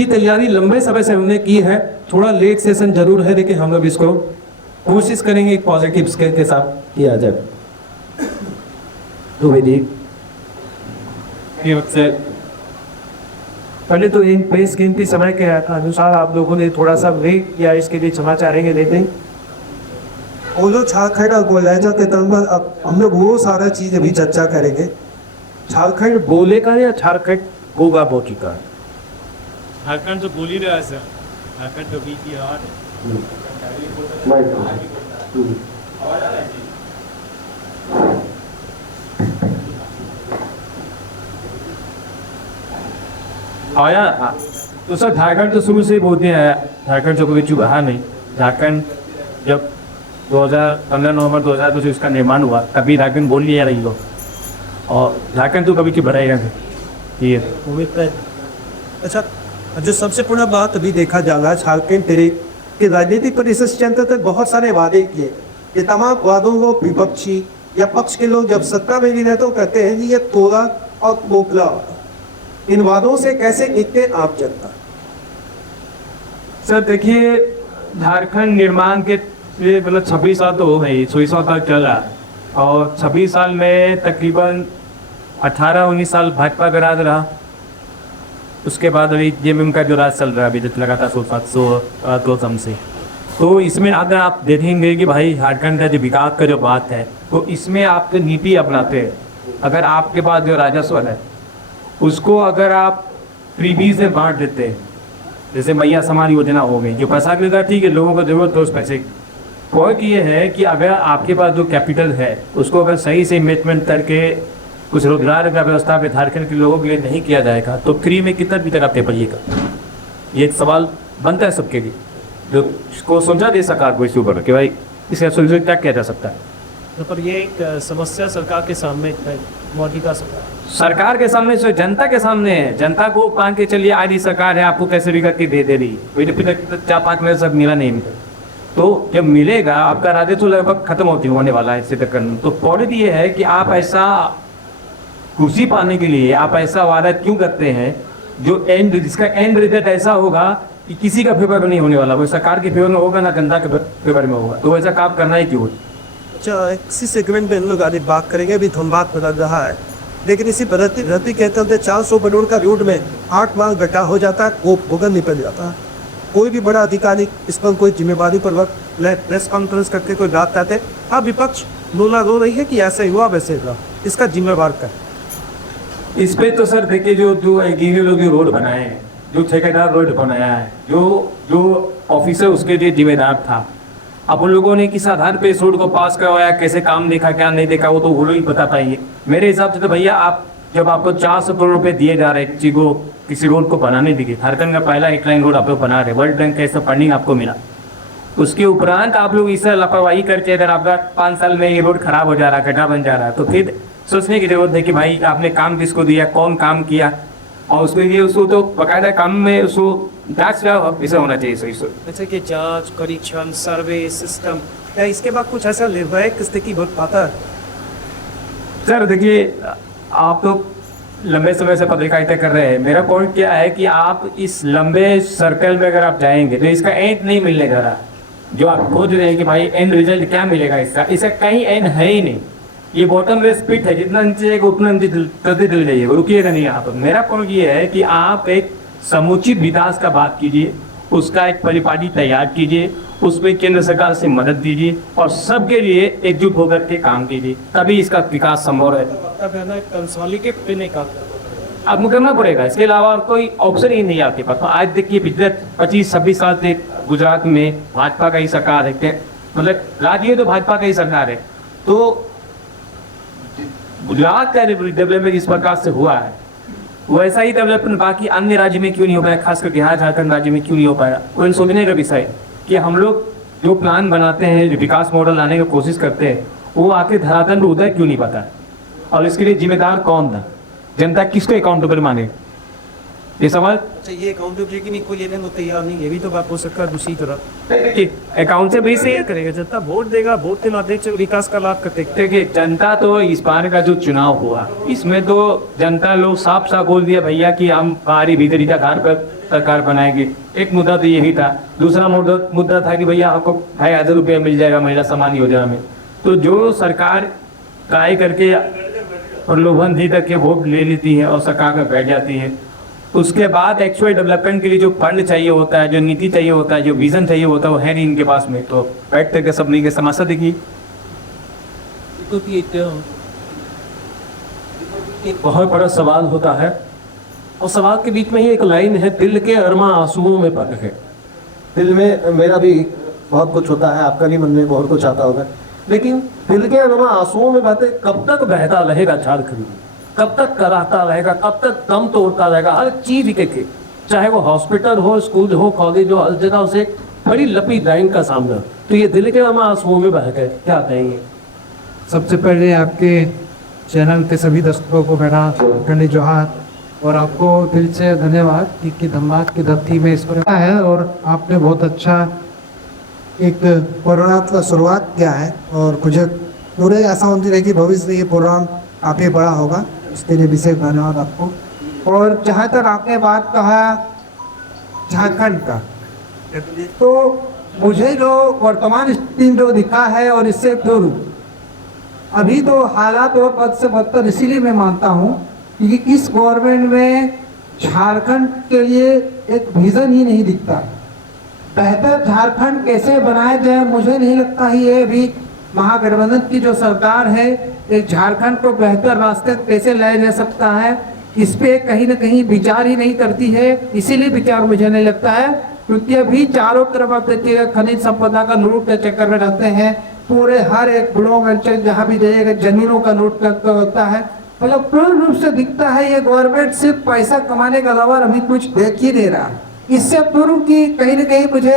की तैयारी लंबे समय से हमने की है, थोड़ा लेट सेशन जरूर है, लेकिन हम लोग इसको कोशिश करेंगे पॉजिटिव के साथ किया जाए। तो विधि पहले तो इन प्रेस कीमती समय के अनुसार आप लोगों ने थोड़ा सा वेट किया, इसके लिए क्षमा चाहेंगे देते हैं। वो जो झारखंड और गोलैजा के तल पर अब हम लोग वो सारा चीज़ अभी चर्चा करेंगे। झारखंड बोलेगा या झारखंड होगा बोटी का? झारखंड तो बोल ही रहा है सर, झारखंड तो बीती है। आया तो सर झारखंड तो शुरू से ही बोलते हैं, झारखंड से कभी चुका नहीं। झारखंड जब 2015 नवंबर 2002 से उसका निर्माण हुआ तभी झारखंड बोल लिया रही लोग, और झारखंड तो कभी चुप रहेगा नहीं, ये उम्मीद है। अच्छा, जो सबसे पूर्ण बात अभी देखा जाएगा झारखंड तेरे कि राजनीतिक परिसंस्था तक बहुत सारे वादे किए। ये तमाम वादों को विपक्षी या पक्ष के लोग जब सत्ता में भी रहते तो कहते हैं कि ये तोड़ा और पोखला। इन वादों से कैसे निकले आप जनता? सर देखिए, झारखंड निर्माण के लिए मतलब 26 साल तो हो गई, 26 साल तक चल रहा है, और 26 साल में तकरीबन 18-19 साल भाजपा का राज रहा। उसके बाद अभी जेएमएम का जो राज चल रहा है अभी लगातार 700 से। तो इसमें अगर आप देखेंगे कि भाई झारखंड का जो विकास का जो बात है, तो इसमें आप नीति अपनाते हैं। अगर आपके पास जो राजस्व है उसको अगर आप फ्रीबी से बांट देते हैं, जैसे मैया समान योजना हो गई, जो पैसा मिलेगा ठीक है, लोगों को जरूरत है उस पैसे की। पॉइंट ये है कि अगर आपके पास जो कैपिटल है उसको अगर सही से इन्वेस्टमेंट करके कुछ रोजगार का व्यवस्था पे झारखंड के लोगों के लिए नहीं किया जाएगा तो फ्री में कितना भी तक आप दे पाइएगा, ये एक सवाल बनता है सबके लिए, जो इसको समझा दे सरकार को इसके ऊपर कि भाई इसका सोल्यूशन क्या किया जा सकता है। पर ये एक समस्या सरकार के सामने है, मोदी का सरकार के सामने से जनता के सामने है। जनता को मान के चलिए आज ही सरकार है, आपको कैसे भी करके दे रही है, 4-5 महीने सब मिला नहीं मिला, तो जब मिलेगा आपका राजस्व लगभग खत्म होने वाला है इससे तक। तो पॉइंट ये है कि आप ऐसा कुर्सी पाने के लिए आप ऐसा वादा क्यों करते हैं जो जिसका एंड रिजल्ट ऐसा होगा कि किसी का फेवर में नहीं होने वाला, वो सरकार के फेवर में होगा ना जनता के फेवर में होगा, तो ऐसा काम करना ही क्यों? अच्छा, इसी सेगमेंट में हम लोग आगे बात करेंगे। अभी धनबाद बदल रहा है, लेकिन इसी बदलती कहते हैं 400 करोड़ का रोड में 8 माह घटा हो जाता है, वो भुगत निकल जाता है। कोई भी बड़ा अधिकारी इस पर कोई जिम्मेवारी पूर्वक प्रेस कॉन्फ्रेंस करके कोई बात करते हैं। हाँ, विपक्ष लोला रो रही है कि ऐसे हुआ वैसे हुआ, इसका जिम्मेवार का इस पे तो सर देखिए, जो इंजीनियर लोग जो रोड बनाए हैं, जो ठेकेदार रोड बनाया है, जो ऑफिसर उसके लिए जिम्मेदार था, अब उन लोगों ने किस आधार पे इस रोड को पास करवाया, कैसे काम देखा क्या नहीं देखा, वो तो वो लोग ही बता पाएंगे। मेरे हिसाब से तो भैया आप जब आपको 400 करोड़ रुपए दिए जा रहे हैं किसी रोड को बनाने के लिए, झारखंड का पहला 1 लाइन रोड आप लोग बना रहे, वर्ल्ड बैंक का ऐसा फंडिंग आपको मिला, उसके उपरांत आप लोग इस लापरवाही करके अगर आपका 5 साल में ये रोड खराब हो जा रहा है, गड्ढा बन जा रहा है, तो फिर सोचने की जरूरत है कि भाई आपने काम किसको दिया, कौन काम किया, और उसके लिए उसको तो बाकायदा काम में उसको जांच ऐसा होना चाहिए। सही जैसे कि जांच, परीक्षण, सर्वे सिस्टम, क्या इसके बाद कुछ ऐसा निर्णायक स्थिति बहुत पाता है? सर देखिए, आप तो लंबे समय से पत्रकारिता कर रहे हैं, मेरा पॉइंट क्या है कि आप इस लंबे सर्कल में अगर आप जाएंगे तो इसका एंड नहीं मिलने जा रहा। जो आप खोज रहे हैं कि भाई एंड रिजल्ट क्या मिलेगा, इसका कहीं एंड है ही नहीं। ये बॉटम रेस पिट है, जितना नीचे जाएगा उतना नीचे चल जाइए, रुकिएगा नहीं यहाँ पर। मेरा पॉइंट ये है कि आप एक समुचित विकास का बात कीजिए, उसका एक परिपाटी तैयार कीजिए, उसमें केंद्र सरकार से मदद दीजिए और सबके लिए एकजुट होकर के काम कीजिए, तभी इसका विकास संभव है। आपको करना पड़ेगा, इसके अलावा और कोई ऑप्शन ही नहीं आपके पास। तो आज देखिए पिछले 25-26 साल से गुजरात में भाजपा का ही सरकार है, मतलब राज्य तो भाजपा का ही सरकार है, तो गुजरात का डेवलपमेंट इस प्रकार से हुआ है, वैसा ही डेवलपमेंट बाकी अन्य राज्य में क्यों नहीं हो पाया, खासकर बिहार झारखंड राज्य में क्यों नहीं हो पाया। वो सोचने का विषय कि हम लोग जो प्लान बनाते हैं, जो विकास मॉडल लाने की कोशिश करते हैं, वो आखिर धरातल पर उदय क्यों नहीं पाता है, और इसके लिए जिम्मेदार कौन था, जनता किसको अकाउंटेबल माने, ये सवाल। अच्छा, ये अकाउंटेबिलिटी नहीं कोई लेने को तैयार नहीं, ये भी तो बात हो सकता है दूसरी तरह। अकाउंटेबिलिटी से करेगा जनता, वोट देगा, वोट के माध्यम से विकास का लाभ करते। देखिए, जनता तो इस बार का जो चुनाव हुआ इसमें तो जनता लोग साफ साफ बोल दिया भैया कि हम बाहरी भीतरी आधार पर सरकार बनाएगी। एक मुद्दा तो यही था। दूसरा मुद्दा था कि भैया आपको 2,500 रुपये मिल जाएगा महिला सम्मान योजना में। तो जो सरकार काय करके प्रलोभन दी तक के वोट ले लेती है और सरकार में बैठ जाती है, उसके बाद एक्चुअल डेवलपमेंट के लिए जो फंड चाहिए होता है, जो नीति चाहिए होता है, जो विजन चाहिए होता है, वो है नहीं इनके पास में। तो बैठ करके सब नहीं के समस्या देखिए। एक बहुत बड़ा सवाल होता है और सवाल के बीच में ही एक लाइन है, दिल के अरमा आंसुओं में पल है। दिल में मेरा भी बहुत कुछ होता है, आपका भी मन में बहुत कुछ आता होगा, लेकिन दिल के अरमा आंसुओं में बातें कब तक बहता रहेगा झारखंड, कब तक कराता रहेगा, कब तक दम तोड़ता रहेगा हर चीज के, चाहे वो हॉस्पिटल हो, स्कूल हो, कॉलेज हो, हर जगह उसे बड़ी लपी लाइन का सामना। तो ये दिल के अरमा आंसुओं में बह गए, क्या कहेंगे? सबसे पहले आपके चैनल के सभी दर्शकों को मेरा खंडी जोहार और आपको दिल से धन्यवाद कि धनबाद की धरती में इसको रखा है और आपने बहुत अच्छा एक प्रोग्राम का शुरुआत किया है और मुझे पूरे ऐसा उम्मीद है कि भविष्य में ये प्रोग्राम काफ़ी बड़ा होगा। इसके लिए विशेष धन्यवाद आपको। और जहाँ तक आपने बात कहा झारखंड का, तो मुझे जो वर्तमान स्थिति जो दिखा है और इससे दूर अभी तो हालात और बद से बदतर इसीलिए मैं मानता हूँ कि इस गवर्नमेंट में झारखंड के लिए एक विजन ही नहीं दिखता। बेहतर झारखंड कैसे बनाया जाए, मुझे नहीं लगता ही ये अभी महागठबंधन की जो सरकार है एक झारखंड को बेहतर रास्ते कैसे लाया जा सकता है, इस पे कहीं ना कहीं विचार ही नहीं करती है। इसीलिए विचार मुझे नहीं लगता है, क्योंकि अभी चारों तरफ आप देखिएगा खनिज संपदा का लूट के चक्कर में रहते हैं। पूरे हर एक बुढ़ों में जहाँ भी जाइएगा जमीनों का लूट होता है। मतलब पूर्ण रूप से दिखता है ये गवर्नमेंट सिर्फ पैसा कमाने का अलावा अभी कुछ देख ही नहीं रहा। इससे पूर्व की कहीं ना कहीं मुझे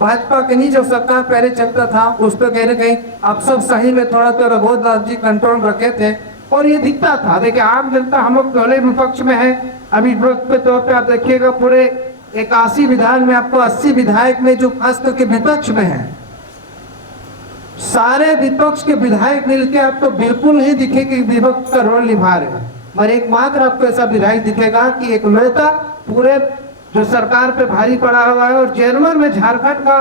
भाजपा की नहीं जो सरकार पहले चलता था उस पर कहीं ना कहीं आप सब सही में थोड़ा तो रघुवंश जी कंट्रोल रखे थे और ये दिखता था। देखिए आम जनता हम लोग पहले विपक्ष में है, अभी विरोध के तौर पे आप देखिएगा पूरे 81 विधान में आपको 80 विधायक में जो खास करके विपक्ष में है, सारे विपक्ष के विधायक मिलकर आपको बिल्कुल नहीं दिखे कि विपक्ष का रोल निभा रहे हैं। और एकमात्र आपको ऐसा विधायक दिखेगा कि एक नेता पूरे जो सरकार पे भारी पड़ा हुआ है। और जनरल में झारखंड का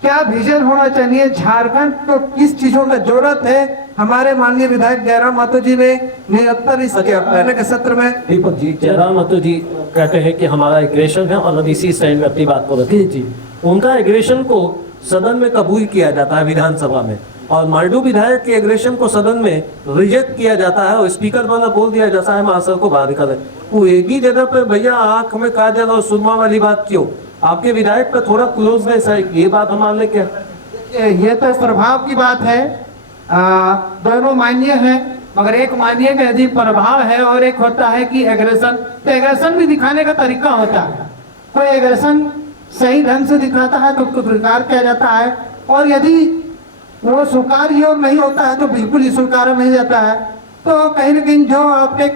क्या विजन होना चाहिए, झारखंड को किस चीजों का जरूरत है, हमारे माननीय विधायक जयराम महतो जी ने निरंतर इस पहले के सत्र में दीपक जी, जयराम महतो जी कहते हैं कि हमारा एग्रेशन है और इसी स्टाइल में अपनी बात को रखिए जी। उनका एग्रेशन को सदन में कबूल किया जाता है विधानसभा में, और मालडू विधायक के एग्रेशन को सदन में रिजेक्ट किया जाता है और स्पीकर द्वारा बोल दिया जाता है महासर को बाहर करें। वो एक ही जगह पे भैया आंख में काजल और सुरमा वाली बात क्यों? आपके विधायक पे थोड़ा क्लोजनेस है, ये बात हम मान ले क्या? ये तो प्रभाव की बात है, दोनों मान्य है, मगर एक मान्य का यदि प्रभाव है और एक होता है कि एग्रेशन। तो एग्रेशन भी दिखाने का तरीका होता है, कोई एग्रेशन सही ढंग से दिखाता है तो उसको स्वीकार किया जाता है, और यदि वो स्वीकार योग्य नहीं होता है तो बिल्कुल ही स्वीकार नहीं जाता है। तो कहीं ना कहीं जो आपने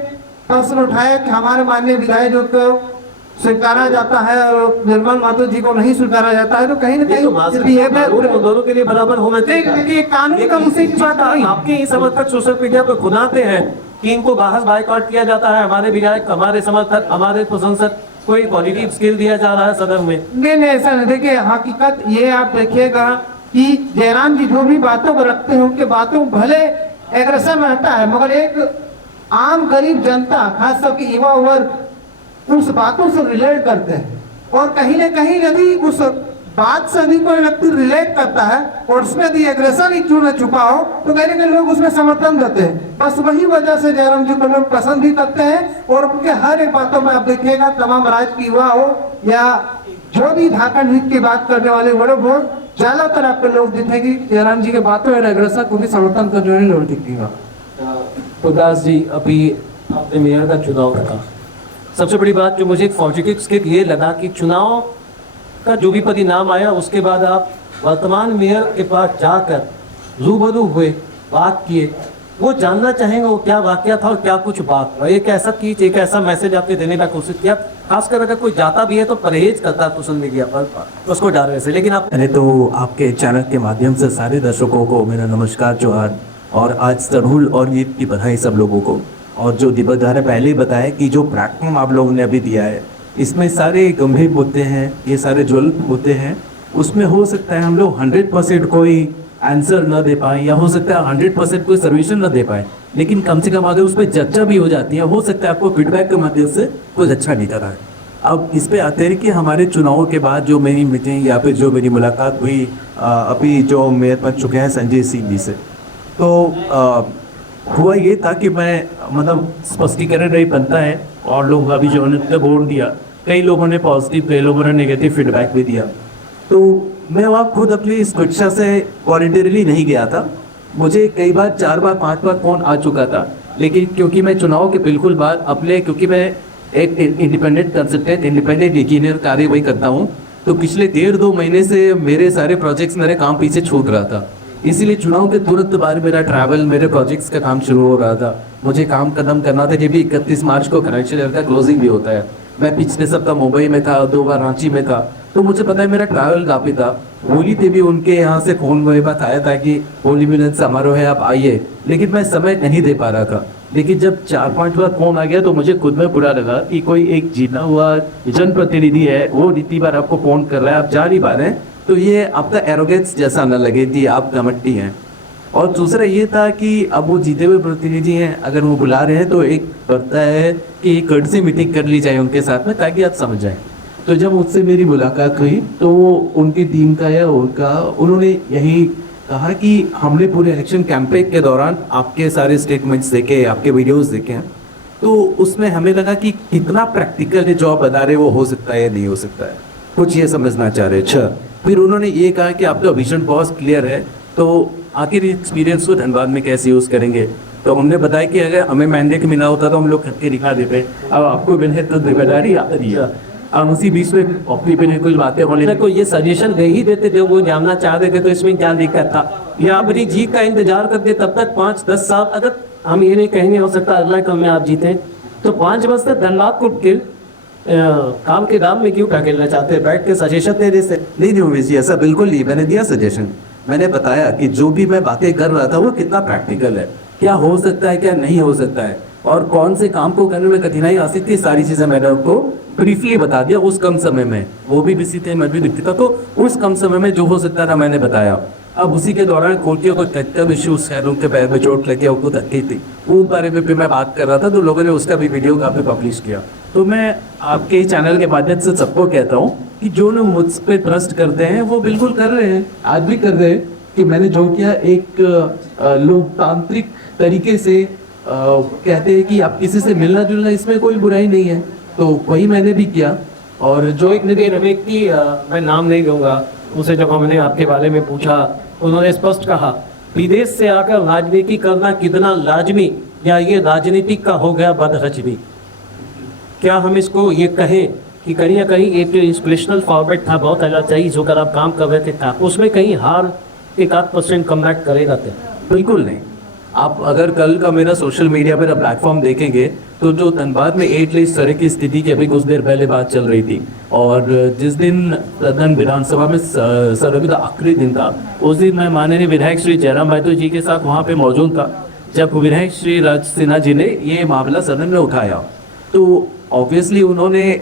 प्रश्न उठाया कि हमारे माननीय विधायक को स्वीकारा जाता है और निर्मल महतो जी को नहीं स्वीकारा जाता है, तो कहीं ना कहीं दोनों के लिए बराबर होना चाहिए। कानून का मुझसे आपके ही समर्थक सोशल मीडिया पर खुनाते हैं कि इनको बाहर बाइकआउट किया जाता है, हमारे विधायक, हमारे समर्थक, हमारे प्रशंसक, कोई पॉजिटिव स्किल दिया जा रहा है सदन में। नहीं ऐसा नहीं। देखिए हकीकत ये आप देखिएगा कि जयराम जी जो भी बातों को रखते हैं उनके बातों भले एग्रेशन रहता है, मगर एक आम गरीब जनता खास करके युवा वर्ग उस बातों से रिलेट करते हैं, और कहीं ना कहीं यदि उस बात से यदि कोई व्यक्ति रिलेट करता है और उसमें यदि एग्रेशन ही क्यों न छुपा हो तो कहीं ना कहीं लोग उसमें समर्थन देते हैं। बस वही वजह से जयराम जी को लोग पसंद भी करते हैं, और उनके हर एक बातों में आप देखिएगा तमाम राज्य की युवा हो या जो भी झारखंड हित की बात करने वाले बड़े बहुत ज्यादातर आपके लोग दिखेगी जयराम जी के बातों और एग्रेशन को भी समर्थन करने वाले लोग दिखेगा। उदास जी, अभी आपने मेयर का चुनाव रखा, सबसे बड़ी बात जो मुझे पॉजिटिव स्किल ये लगा कि चुनाव का जो भी परिणाम आया उसके बाद आप वर्तमान मेयर के पास जाकर रूबरू हुए, बात किए, वो जानना चाहेंगे वो क्या वाकया था और क्या कुछ बात हुआ, एक ऐसा चीज, एक ऐसा मैसेज आपने देने का कोशिश किया। खासकर अगर कोई जाता भी है तो परहेज करता है सोशल मीडिया पर उसको डालने से, लेकिन आप पहले तो आपके चैनल के माध्यम से सारे दर्शकों को मेरा नमस्कार जोहार, और आज तरुल और ईद की बधाई सब लोगों को। और जो दीपक दा ने पहले ही बताया कि जो प्लेटफॉर्म आप लोगों ने अभी दिया है इसमें सारे गंभीर मुद्दे हैं, ये सारे ज्वलंत मुद्दे हैं, उसमें हो सकता है हम लोग 100% कोई आंसर न दे पाए, या हो सकता है 100% कोई सोल्यूशन न दे पाए, लेकिन कम से कम अगर उस पर चर्चा भी हो जाती है, हो सकता है आपको फीडबैक के माध्यम से कुछ अच्छा निकल आए। अब इस पे आते हैं कि हमारे चुनावों के बाद जो मेरी मीटिंग या फिर जो मेरी मुलाकात हुई अभी जो मेयर बन चुके हैं संजय सिंह जी से, तो हुआ ये था कि मैं मतलब स्पष्टीकरण नहीं बनता है, और लोग अभी जो उन्होंने वोट दिया, कई लोगों ने पॉजिटिव, कई लोगों ने नेगेटिव फीडबैक भी दिया। तो मैं वहाँ खुद अपनी स्वेच्छा से वॉलंटरीली नहीं गया था। मुझे कई बार 4 बार 5 बार फ़ोन आ चुका था, लेकिन क्योंकि मैं चुनाव के बिल्कुल बाद अपने, क्योंकि मैं एक इंडिपेंडेंट कंसल्टेंट, इंडिपेंडेंट इंजीनियर कार्यवाही करता हूँ, तो पिछले 1.5-2 महीने से मेरे सारे प्रोजेक्ट्स, मेरे काम पीछे छूट रहा था। इसीलिए चुनाव के तुरंत बाद मेरा ट्रैवल, मेरे प्रोजेक्ट्स का काम शुरू हो रहा था। मुझे काम कदम करना था, जब भी 31 मार्च को फाइनेंशियल ईयर का क्लोजिंग भी होता है। मैं पिछले सप्ताह मुंबई में था, 2 बार रांची में था, तो मुझे पता है मेरा ट्रैवल काफ़ी था। होली पे भी उनके यहाँ से फ़ोन वही बात आया था कि होली मिलन समारोह है, आप आइए, लेकिन मैं समय नहीं दे पा रहा था। लेकिन जब 4-5 बार फ़ोन आ गया तो मुझे खुद में बुरा लगा कि कोई एक जीता हुआ जनप्रतिनिधि है, वो इतनी बार आपको फ़ोन कर रहा है, आप जा नहीं पा रहे हैं, तो ये आपका एरोगेंस जैसा न लगे कि आप घमंडी हैं। और दूसरा ये था कि अब वो जीते हुए प्रतिनिधि हैं, अगर वो बुला रहे हैं तो एक बनता है कि एक कर्टसी मीटिंग कर ली जाए उनके साथ में, ताकि आप समझ जाएं। तो जब मुझसे मेरी मुलाकात हुई तो उनकी टीम का या उन्होंने यही कहा कि हमने पूरे इलेक्शन कैंपेन के दौरान आपके सारे स्टेटमेंट्स देखे, आपके वीडियोस देखे हैं, तो उसमें हमें लगा कि कितना प्रैक्टिकल है जो आप बता रहे वो हो सकता है या नहीं हो सकता है, कुछ ये समझना चाह रहे। अच्छा, फिर उन्होंने ये कहा कि आपका विजन बहुत क्लियर है, तो आखिर एक्सपीरियंस को धनबाद में कैसे यूज़ करेंगे। तो हमने बताया कि अगर हमें मैंडेट मिला होता तो हम लोग करके दिखा देते, अब आपको मिले तो जिम्मेदारी आप दिया। अब उसी बीच में अपनी पे कुछ बातें होने को ये सजेशन दे ही देते थे, वो जानना चाहते थे, तो इसमें क्या दिक्कत था। या अपनी जीत का इंतजार करते तब तक 5-10 साल, अगर हम ये नहीं कहेंगे हो सकता अगला कम में आप जीते, तो 5 वर्ष तक धनबाद को काम के दाम में क्यों ढकेलना चाहते हैं, बैठ के सजेशन देने से। नहीं उमेश जी, ऐसा बिल्कुल नहीं, मैंने दिया सजेशन। मैंने बताया कि जो भी मैं बातें कर रहा था वो कितना प्रैक्टिकल है, क्या हो सकता है, क्या नहीं हो सकता है, और कौन से काम को करने में कठिनाई आ सकती है, सारी चीज़ें मैंने उनको ब्रीफली बता दिया उस कम समय में। वो भी बिजी थे, मैं भी दिखती था, तो उस कम समय में जो हो सकता था मैंने बताया। अब उसी के दौरान कोर्टियों को टेक्निकल इश्यूज है, उनके पैर में चोट लगे, उनको धक्की थी, उस बारे में भी मैं बात कर रहा था, तो लोगों ने उसका भी वीडियो काफ़ी पब्लिश किया। तो मैं आपके चैनल के माध्यम से सबको कहता हूँ कि जो लोग मुझ पर ट्रस्ट करते हैं वो बिल्कुल कर रहे हैं, आज भी कर रहे हैं, कि मैंने जो किया एक लोकतांत्रिक तरीके से कहते हैं कि आप किसी से मिलना जुलना, इसमें कोई बुराई नहीं है, तो वही मैंने भी किया। और जो एक व्यक्ति, मैं नाम नहीं दूंगा, उसे जब हमने आपके बारे में पूछा, उन्होंने स्पष्ट कहा, विदेश से आकर राजनीति करना कितना लाजमी, या ये राजनीति का हो गया बदहजमी। क्या हम इसको ये कहें कि कहीं ना कहीं एक जो इंस्पिरेशनल फॉर्मेट था, बहुत अलग चाहिए जो कर आप काम कर रहे थे, था उसमें कहीं हार 1-8% कम बैक करेगा थे? बिल्कुल नहीं। आप अगर कल का मेरा सोशल मीडिया पर प्लेटफॉर्म देखेंगे तो जो धनबाद में 8 लिस्ट तरह की स्थिति की अभी कुछ देर पहले बात चल रही थी, और जिस दिन सदन विधानसभा में सर्वविदा आखिरी दिन था, उस दिन मैं माननीय विधायक श्री जयराम महतो जी के साथ वहाँ पे मौजूद था, जब विधायक श्री राज सिन्हा जी ने ये मामला सदन में उठाया। तो ऑब्वियसली उन्होंने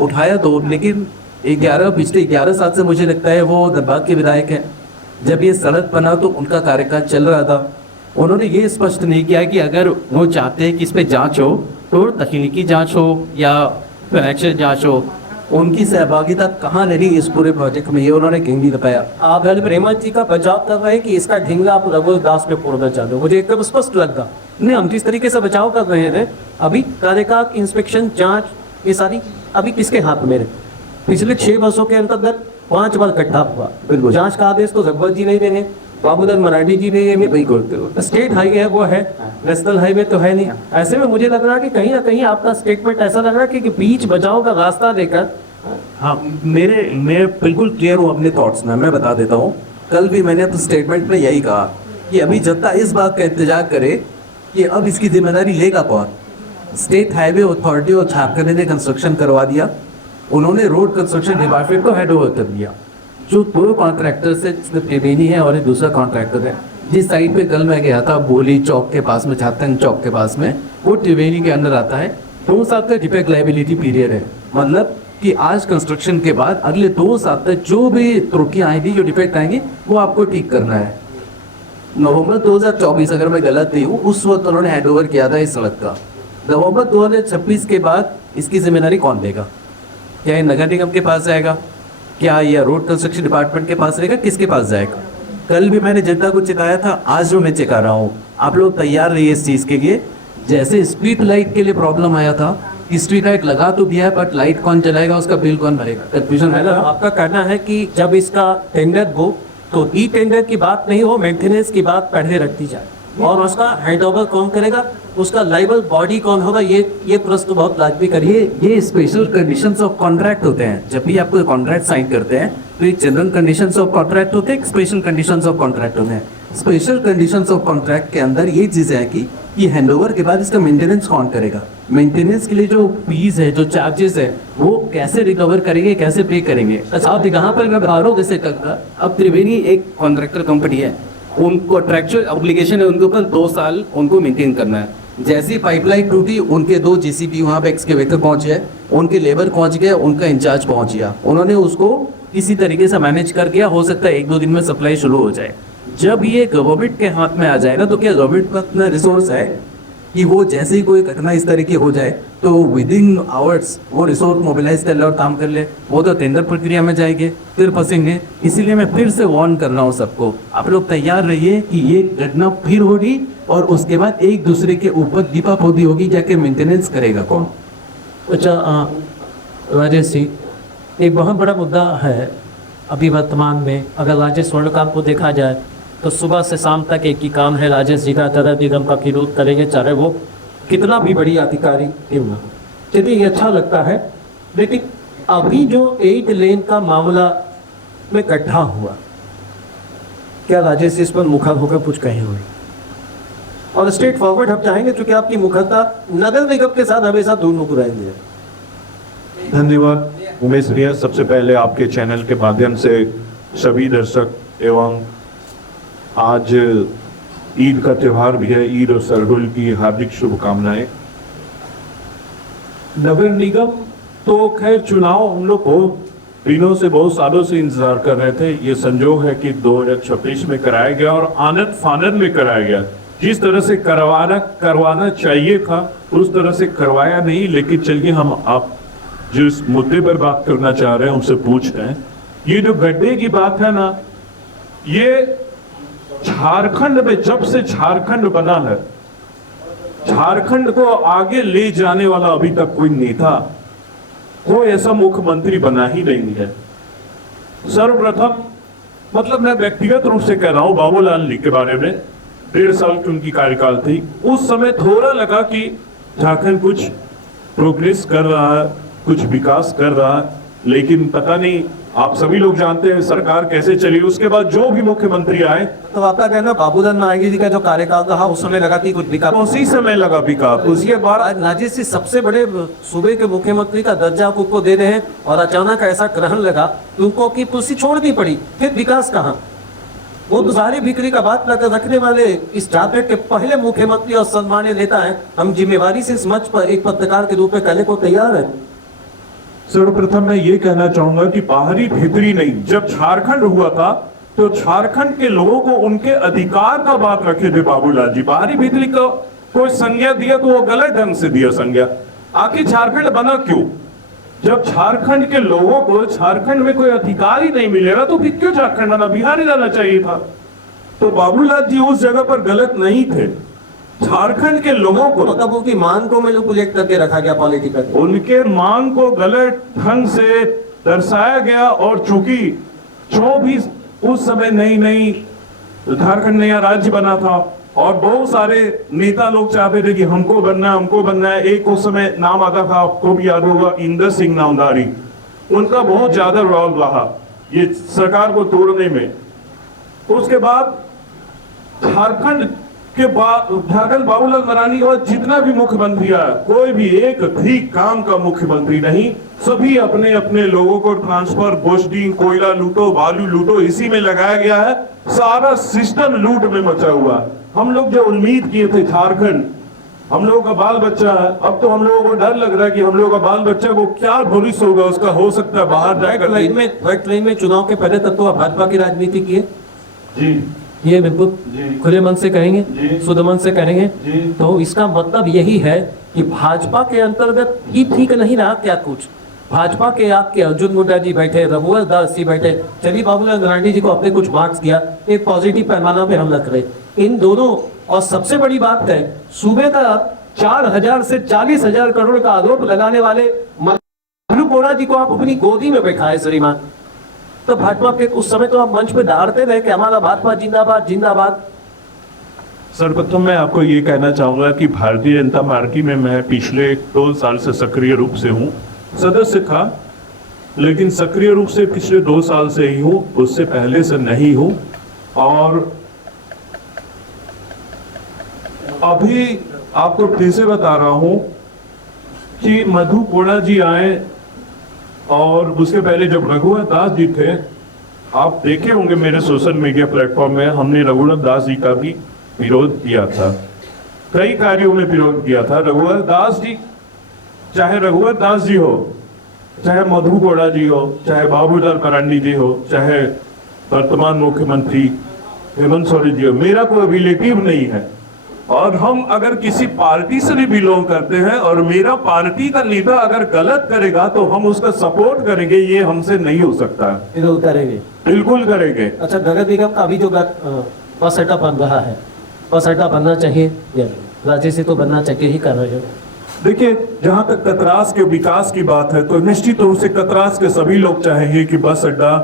उठाया तो, लेकिन पिछले 11 साल से मुझे लगता है वो धनबाद के विधायक हैं। जब ये सड़क बना तो उनका कार्यकाल चल रहा था, उन्होंने ये स्पष्ट नहीं किया कि अगर वो चाहते हैं कि इस पे जांच हो तो तकनीकी जांच हो या फाइनेंशियल जांच हो, उनकी सहभागिता कहाँ रही इस पूरे प्रोजेक्ट में, ये उन्होंने कहीं नहीं बताया। आप प्रेमत जी का बचाव कर रहे हैं कि इसका ढींगा आप रघुदास पे फोड़ना चाहते हो, मुझे एकदम स्पष्ट लगता नहीं। हम जिस तरीके से बचाव कर रहे थे, अभी कार्यकाल, इंस्पेक्शन, जांच, ये सारी अभी किसके हाथ में है? पिछले 6 वर्षों के अंतर्गत 5 बार इकट्ठा हुआ। बिल्कुल। जांच का आदेश तो रघुवर जी नहीं देने, बाबूलाल मराठी जी ने ये बिल्कुल, स्टेट हाईवे है वो है, नेशनल हाईवे तो है नहीं। ऐसे में मुझे लग रहा है कि कहीं ना कहीं आपका स्टेटमेंट ऐसा लग रहा है कि बीच बचाव का रास्ता देकर। हाँ, मैं बिल्कुल क्लियर हूँ अपने थॉट्स में, मैं बता देता हूँ। कल भी मैंने अपने स्टेटमेंट में यही कहा कि अभी जनता इस बात का इंतजार करे कि अब इसकी जिम्मेदारी लेगा कौन। स्टेट हाईवे अथॉरिटी और झारखंड ने कंस्ट्रक्शन करवा दिया, उन्होंने रोड कंस्ट्रक्शन डिपार्टमेंट को हैंड ओवर कर दिया। जो 2 कॉन्ट्रैक्टर से, त्रिवेणी है और एक दूसरा कॉन्ट्रैक्टर है, जिस साइड पे कल मैं गया था, बोली चौक के पास में, छातन चौक के पास में, वो त्रिवेणी के अंदर आता है। 2 साल का डिफेक्ट लाइबिलिटी पीरियड है। मतलब कि आज कंस्ट्रक्शन के बाद अगले 2 साल तक जो भी त्रुटियां आएंगी, जो डिफेक्ट आएंगे, वो आपको ठीक करना है। नवंबर 2024 अगर मैं गलत नहीं हूँ, उस वक्त उन्होंने हैंडओवर किया था इस सड़क का। नवंबर 2026 के बाद इसकी जिम्मेदारी कौन देगा? क्या ये नगर निगम के पास जाएगा? क्या यह रोड कंस्ट्रक्शन डिपार्टमेंट के पास रहेगा? किसके पास जाएगा? कल भी मैंने जनता को चिताया था, आज जो मैं चिता रहा हूँ, आप लोग तैयार रहिए इस चीज़ के लिए। जैसे स्ट्रीट लाइट के लिए प्रॉब्लम आया था, स्ट्रीट लाइट लगा तो दिया है, बट लाइट कौन जलाएगा, उसका बिल कौन भरेगा? कंफ्यूजन है ना। आपका कहना है कि जब इसका टेंडर हो तो ई टेंडर की बात नहीं हो, मेंटेनेंस की बात पहले रखती जाए, और उसका हैंडओवर कौन करेगा, उसका लाइबल बॉडी कौन होगा, ये प्रश्न बहुत लाजमी करिए। ये स्पेशल कंडीशंस ऑफ कॉन्ट्रैक्ट होते हैं। जब भी आपको कॉन्ट्रैक्ट साइन करते हैं तो एक जनरल कंडीशंस ऑफ कॉन्ट्रैक्ट होते हैं, एक स्पेशल कंडीशंस ऑफ कॉन्ट्रैक्ट होते हैं। स्पेशल कंडीशंस ऑफ कॉन्ट्रैक्ट के अंदर ये चीज़ें है कि ये हैंडओवर के बाद इसका मेंटेनेंस कौन करेगा, मेंटेनेंस के लिए जो फीस है, जो चार्जेस है, वो कैसे रिकवर करेंगे, कैसे पे करेंगे। अच्छा, आप यहाँ पर मैं बता रहा हूँ, जैसे अब त्रिवेणी एक कॉन्ट्रैक्टर कंपनी है, उनको कॉन्ट्रैक्चुअल ऑब्लिगेशन है, उनके ऊपर 2 साल उनको मेंटेन करना है। जैसी पाइपलाइन टूटी, उनके 2 जेसीबी वहाँ पे एक्सकेवेटर पहुँचे, उनके लेबर पहुँच गए, उनका इंचार्ज पहुँच गया, उन्होंने उसको किसी तरीके से मैनेज कर दिया। हो सकता है 1-2 दिन में सप्लाई शुरू हो जाए। जब ये गवर्नमेंट के हाथ में आ जाएगा तो क्या गवर्नमेंट का इतना रिसोर्स है कि वो जैसे ही कोई घटना इस तरह की हो जाए तो विद इन आवर्स वो रिसोर्स मोबिलाइज कर ले और काम कर ले? वो तो टेंडर प्रक्रिया में जाएंगे, फिर फंसेंगे। इसीलिए मैं फिर से वार्न कर रहा हूँ सबको, आप लोग तैयार रहिए कि ये घटना फिर होगी और उसके बाद एक दूसरे के ऊपर दीपापोती होगी, जाके मेंटेनेंस करेगा कौन? अच्छा राजेश जी, एक बहुत बड़ा मुद्दा है अभी वर्तमान में। अगर राजेश स्वर्णकाम को देखा जाए तो सुबह से शाम तक एक ही काम है, राजेश जी का नगर निगम का विरोध करेंगे, चाहे वो कितना भी बड़ी अधिकारी क्यों ना हो। चलिए, ये अच्छा लगता है, लेकिन अभी जो 8 लेन का मामला में इकट्ठा हुआ, क्या राजेश इस पर मुखर होकर कुछ कहे हुए? और स्ट्रेट फॉरवर्ड हम चाहेंगे, क्योंकि आपकी मुखरता नगर निगम के साथ हमेशा दोनों को रहेंगे। धन्यवाद उमेश भैया। सबसे पहले आपके चैनल के माध्यम से सभी दर्शक एवं आज ईद का त्यौहार भी है, ईद और सरहुल की हार्दिक शुभकामनाएं। नगर निगम तो खैर चुनाव हम लोग को दिनों से, बहुत सालों से इंतजार कर रहे थे। ये संजोग है कि 2026 में कराया गया और आनंद फानंद में कराया गया। जिस तरह से करवाना चाहिए था उस तरह से करवाया नहीं। लेकिन चलिए, हम आप जिस मुद्दे पर बात करना चाह रहे हैं उनसे पूछते हैं। ये जो गड्ढे की बात है ना, ये झारखंड में जब से झारखंड बना है, झारखंड को आगे ले जाने वाला अभी तक कोई नेता, कोई ऐसा मुख्यमंत्री बना ही नहीं है। सर्वप्रथम, मतलब मैं व्यक्तिगत रूप से कह रहा हूं, बाबूलाल जी के बारे में 1.5 साल की उनकी कार्यकाल थी। उस समय थोड़ा लगा कि झारखंड कुछ प्रोग्रेस कर रहा है, कुछ विकास कर रहा है, लेकिन पता नहीं, आप सभी लोग जानते हैं सरकार कैसे चली। उसके बाद जो भी मुख्यमंत्री आए, तो आपका कहना बाबूलाल नायगी जी का जो कार्यकाल रहा उस समय लगा कि कुछ विकास, उसी समय लगा विकास। उसके बाद आज राजेश जी सबसे बड़े सूबे के मुख्यमंत्री का दर्जा उनको दे रहे हैं, और अचानक ऐसा ग्रहण लगा उनको कि कुर्सी छोड़नी पड़ी, फिर विकास कहाँ? वो तो सारी बिक्री का बात रखने वाले इस झारखंड के पहले मुख्यमंत्री और सम्मानित नेता है। हम जिम्मेवारी से इस मंच पर एक पत्रकार के रूप में कहने को तैयार है। सर्वप्रथम मैं ये कहना चाहूंगा कि बाहरी भीतरी नहीं, जब झारखंड हुआ था तो झारखंड के लोगों को उनके अधिकार का बात रखे थे बाबूलाल जी। बाहरी भीतरी को कोई संज्ञा दिया तो वो गलत ढंग से दिया संज्ञा। आखिर झारखंड बना क्यों? जब झारखंड के लोगों को झारखंड में कोई अधिकार ही नहीं मिलेगा तो फिर क्यों झारखंड बना? बिहार ही जाना चाहिए था। तो बाबूलाल जी उस जगह पर गलत नहीं थे। झारखंड के लोगों को, मतलब उनकी मांग को मैनिपुलेट करके रखा गया पॉलिटिकल, उनके मांग को गलत ढंग से दर्शाया गया। और चूंकि जो भी उस समय नई झारखंड नया राज्य बना था और बहुत सारे नेता लोग चाहते थे कि हमको बनना है। एक उस समय नाम आता था, आपको भी याद होगा, इंदर सिंह नामधारी। उनका बहुत ज्यादा रोल रहा ये सरकार को तोड़ने में। उसके बाद झारखंड बाबूलाल मरांडी के बाद जितना भी मुख्यमंत्री आया, कोई भी एक भी काम का मुख्यमंत्री नहीं। सभी अपने अपने लोगों को ट्रांसफर, पोस्टिंग, कोयला लूटो, बालू लूटो, इसी में लगाया गया है। सारा सिस्टम लूट में मचा हुआ। हम लोग जो उम्मीद किए थे झारखंड हम लोगों का बाल बच्चा है। अब तो हम लोगों को डर लग रहा है कि हम लोगों का बाल बच्चा को क्या भविष्य होगा उसका, हो सकता है बाहर जाकर। रेड लाइन में चुनाव के पहले तक तो आप भाजपा की राजनीति की है, जी ये बिल्कुल जी। खुले मन से कहेंगे, जी। शुद्ध मन से कहेंगे, जी। तो इसका मतलब यही है कि भाजपा के अंतर्गत ही ठीक नहीं रहा क्या कुछ? भाजपा के आपके अर्जुन मुंडा जी बैठे, रघुवर दास जी बैठे, चली बाबूलाल मरांडी जी को आपने कुछ मार्क्स दिया, एक पॉजिटिव पैमाना पे हम रख रहे इन दोनों। और सबसे बड़ी बात है, सूबे का 4,000 से 40,000 करोड़ का आरोप लगाने वाले मधु कोड़ा जी को आप अपनी गोदी में बैठाए श्रीमान, तो भाजपा के उस समय तो आप मंच पे दहाड़ते रहे कि हमारा भाजपा जिंदाबाद जिंदाबाद। सर्वप्रथम मैं आपको ये कहना चाहूंगा कि भारतीय जनता पार्टी में मैं पिछले 2 साल से सक्रिय रूप से हूँ, सदस्य था, लेकिन सक्रिय रूप से पिछले 2 साल से ही हूँ, उससे पहले से नहीं हूँ। और अभी आपको फिर से बता रहा हूँ कि मधु कोड़ा जी आए, और उसके पहले जब रघुवर दास जी थे, आप देखे होंगे मेरे सोशल मीडिया प्लेटफॉर्म में, हमने रघुवर दास जी का भी विरोध किया था, कई कार्यों में विरोध किया था। रघुवर दास जी, चाहे रघुवर दास जी हो, चाहे मधु कोड़ा जी हो, चाहे बाबूलाल मरांडी जी हो, चाहे वर्तमान मुख्यमंत्री हेमंत सोरेन जी हो, मेरा कोई रिलेटिव नहीं है। और हम अगर किसी पार्टी से भी बिलोंग करते हैं और मेरा पार्टी का नेता अगर गलत करेगा तो हम उसका सपोर्ट करेंगे, ये हमसे नहीं हो सकता। विरोध करेंगे, बिल्कुल करेंगे। अच्छा, नगर निगम का अभी जो बस अड्डा बन रहा है, बस अड्डा बनना चाहिए या राज्य से तो बनना चाहिए ही कर रहे हो? देखिए, जहां तक कतरास के विकास की बात है तो निश्चित रूप से कतरास के सभी लोग चाहेंगे कि बस अड्डा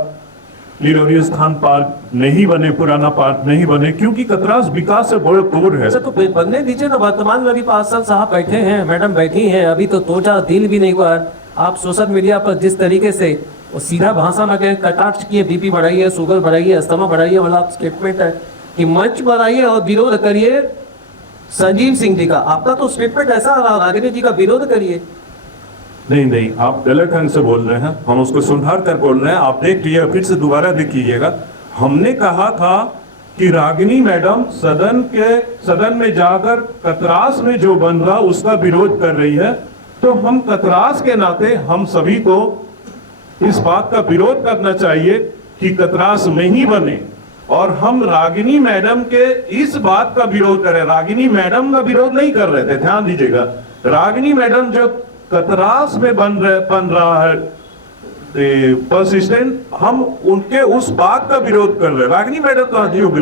लीलोरी स्थान पार्क नहीं बने, पुराना पार्क नहीं बने, क्योंकि कतरास विकास से बहुत दूर है। अच्छा, तो बनने दीजिए ना। वर्तमान में अभी पार्षद साहब बैठे हैं, मैडम बैठी हैं, अभी तो 2-4 दिन भी नहीं हुआ। आप सोशल मीडिया पर जिस तरीके से और सीधा भाषा में कहें, कटाक्ष किए, बीपी बढ़ाइए, शुगर बढ़ाइए, अस्थमा बढ़ाइए वाला स्टेटमेंट है कि मंच पर आइए और विरोध करिए संजीव सिंह जी का। आपका तो स्टेटमेंट ऐसा रहा, रागिनी जी का विरोध करिए। नहीं, आप गलत ढंग से बोल रहे हैं, हम उसको सुधार कर बोल रहे हैं। आप देख लीजिए, फिर से दोबारा देख लीजिएगा। हमने कहा था कि रागिनी मैडम सदन में जाकर कतरास में जो बन रहा उसका विरोध कर रही है, तो हम कतरास के नाते हम सभी को इस बात का विरोध करना चाहिए कि कतरास में ही बने, और हम रागिनी मैडम के इस बात का विरोध करें। रागिनी मैडम का विरोध नहीं कर रहे थे, ध्यान दीजिएगा। रागिनी मैडम जो कतरास में बन रहा है बस स्टैंड, हम उनके उस बात का विरोध कर रहे हैं। रागिनी मैडम तो आज विरोध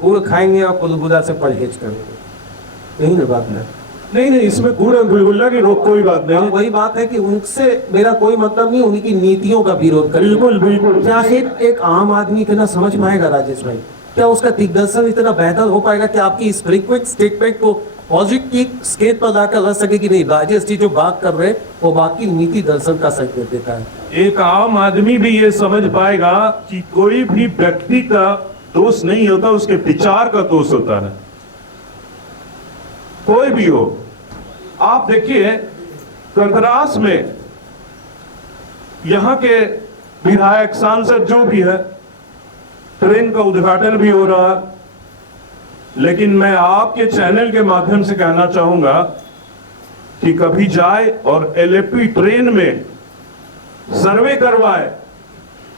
गुड़ खाएंगे और गुलगुला से परहेज करेंगे, यही ना बात है? नहीं, इसमें गुड़ गुलगुला की रोक कोई बात नहीं। वही बात है कि उनसे मेरा कोई मतलब नहीं, उनकी नीतियों का विरोध करें। बिल्कुल। क्या एक आम आदमी इतना समझ पाएगा राजेश भाई? क्या उसका दिग्दर्शन इतना बेहतर हो पाएगा कि आपकी इस फ्रीक्वेंट स्टेटमेंट को पॉजिटिव स्केल पर लाकर रह सके कि नहीं, राजेश जी जो बात कर रहे हैं वो बाकी नीति दर्शन का संकेत देता है। एक आम आदमी भी ये समझ पाएगा कि कोई भी व्यक्ति का दोष नहीं होता, उसके विचार का दोष होता है, कोई भी हो। आप देखिए, कतरास में यहाँ के विधायक सांसद जो भी है, ट्रेन का उद्घाटन भी हो रहा है, लेकिन मैं आपके चैनल के माध्यम से कहना चाहूंगा कि कभी जाए और एलएपी ट्रेन में सर्वे करवाए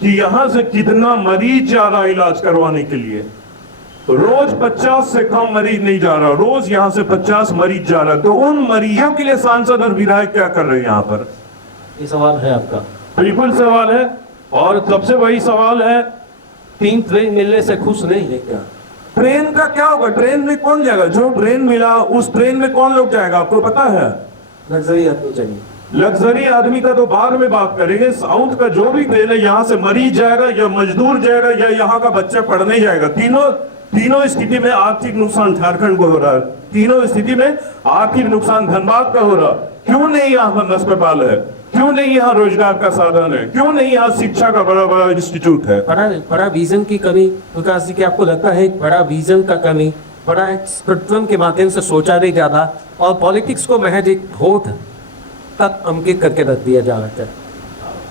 कि यहां से कितना मरीज जा रहा है इलाज करवाने के लिए। रोज 50 से कम मरीज नहीं जा रहा, रोज यहां से 50 मरीज जा रहा है। तो उन मरीजों के लिए सांसद और विधायक क्या कर रहे हैं यहाँ पर? ये सवाल है आपका? बिल्कुल सवाल है। और सबसे बड़ी सवाल है, 3 ट्रेन मिलने से खुश नहीं है क्या? ट्रेन का क्या होगा? ट्रेन में कौन जाएगा? जो ट्रेन मिला उस ट्रेन में कौन लोग जाएगा, आपको पता है? लग्जरी आदमी चाहिए। लग्जरी आदमी का तो बाद में बात करेंगे। साउथ का जो भी ट्रेन है, यहाँ से मरीज जाएगा या मजदूर जाएगा या यहाँ का बच्चा पढ़ने जाएगा। तीनों स्थिति में आर्थिक नुकसान झारखंड को हो रहा है, तीनों स्थिति में आर्थिक नुकसान धनबाद का हो रहा। क्यों नहीं यहाँ पर अस्पताल है? क्यों नहीं यहाँ रोजगार का साधन है? क्यों नहीं यहाँ शिक्षा का बड़ा बड़ा इंस्टीट्यूट है? बड़ा विजन की कमी। विकास जी, क्या आपको लगता है बड़ा विजन का कमी, बड़ा एक स्पेक्ट्रम के माध्यम से सोचा नहीं जाता और पॉलिटिक्स को महज एक वोट तक अंकित करके रख दिया जा रहा है?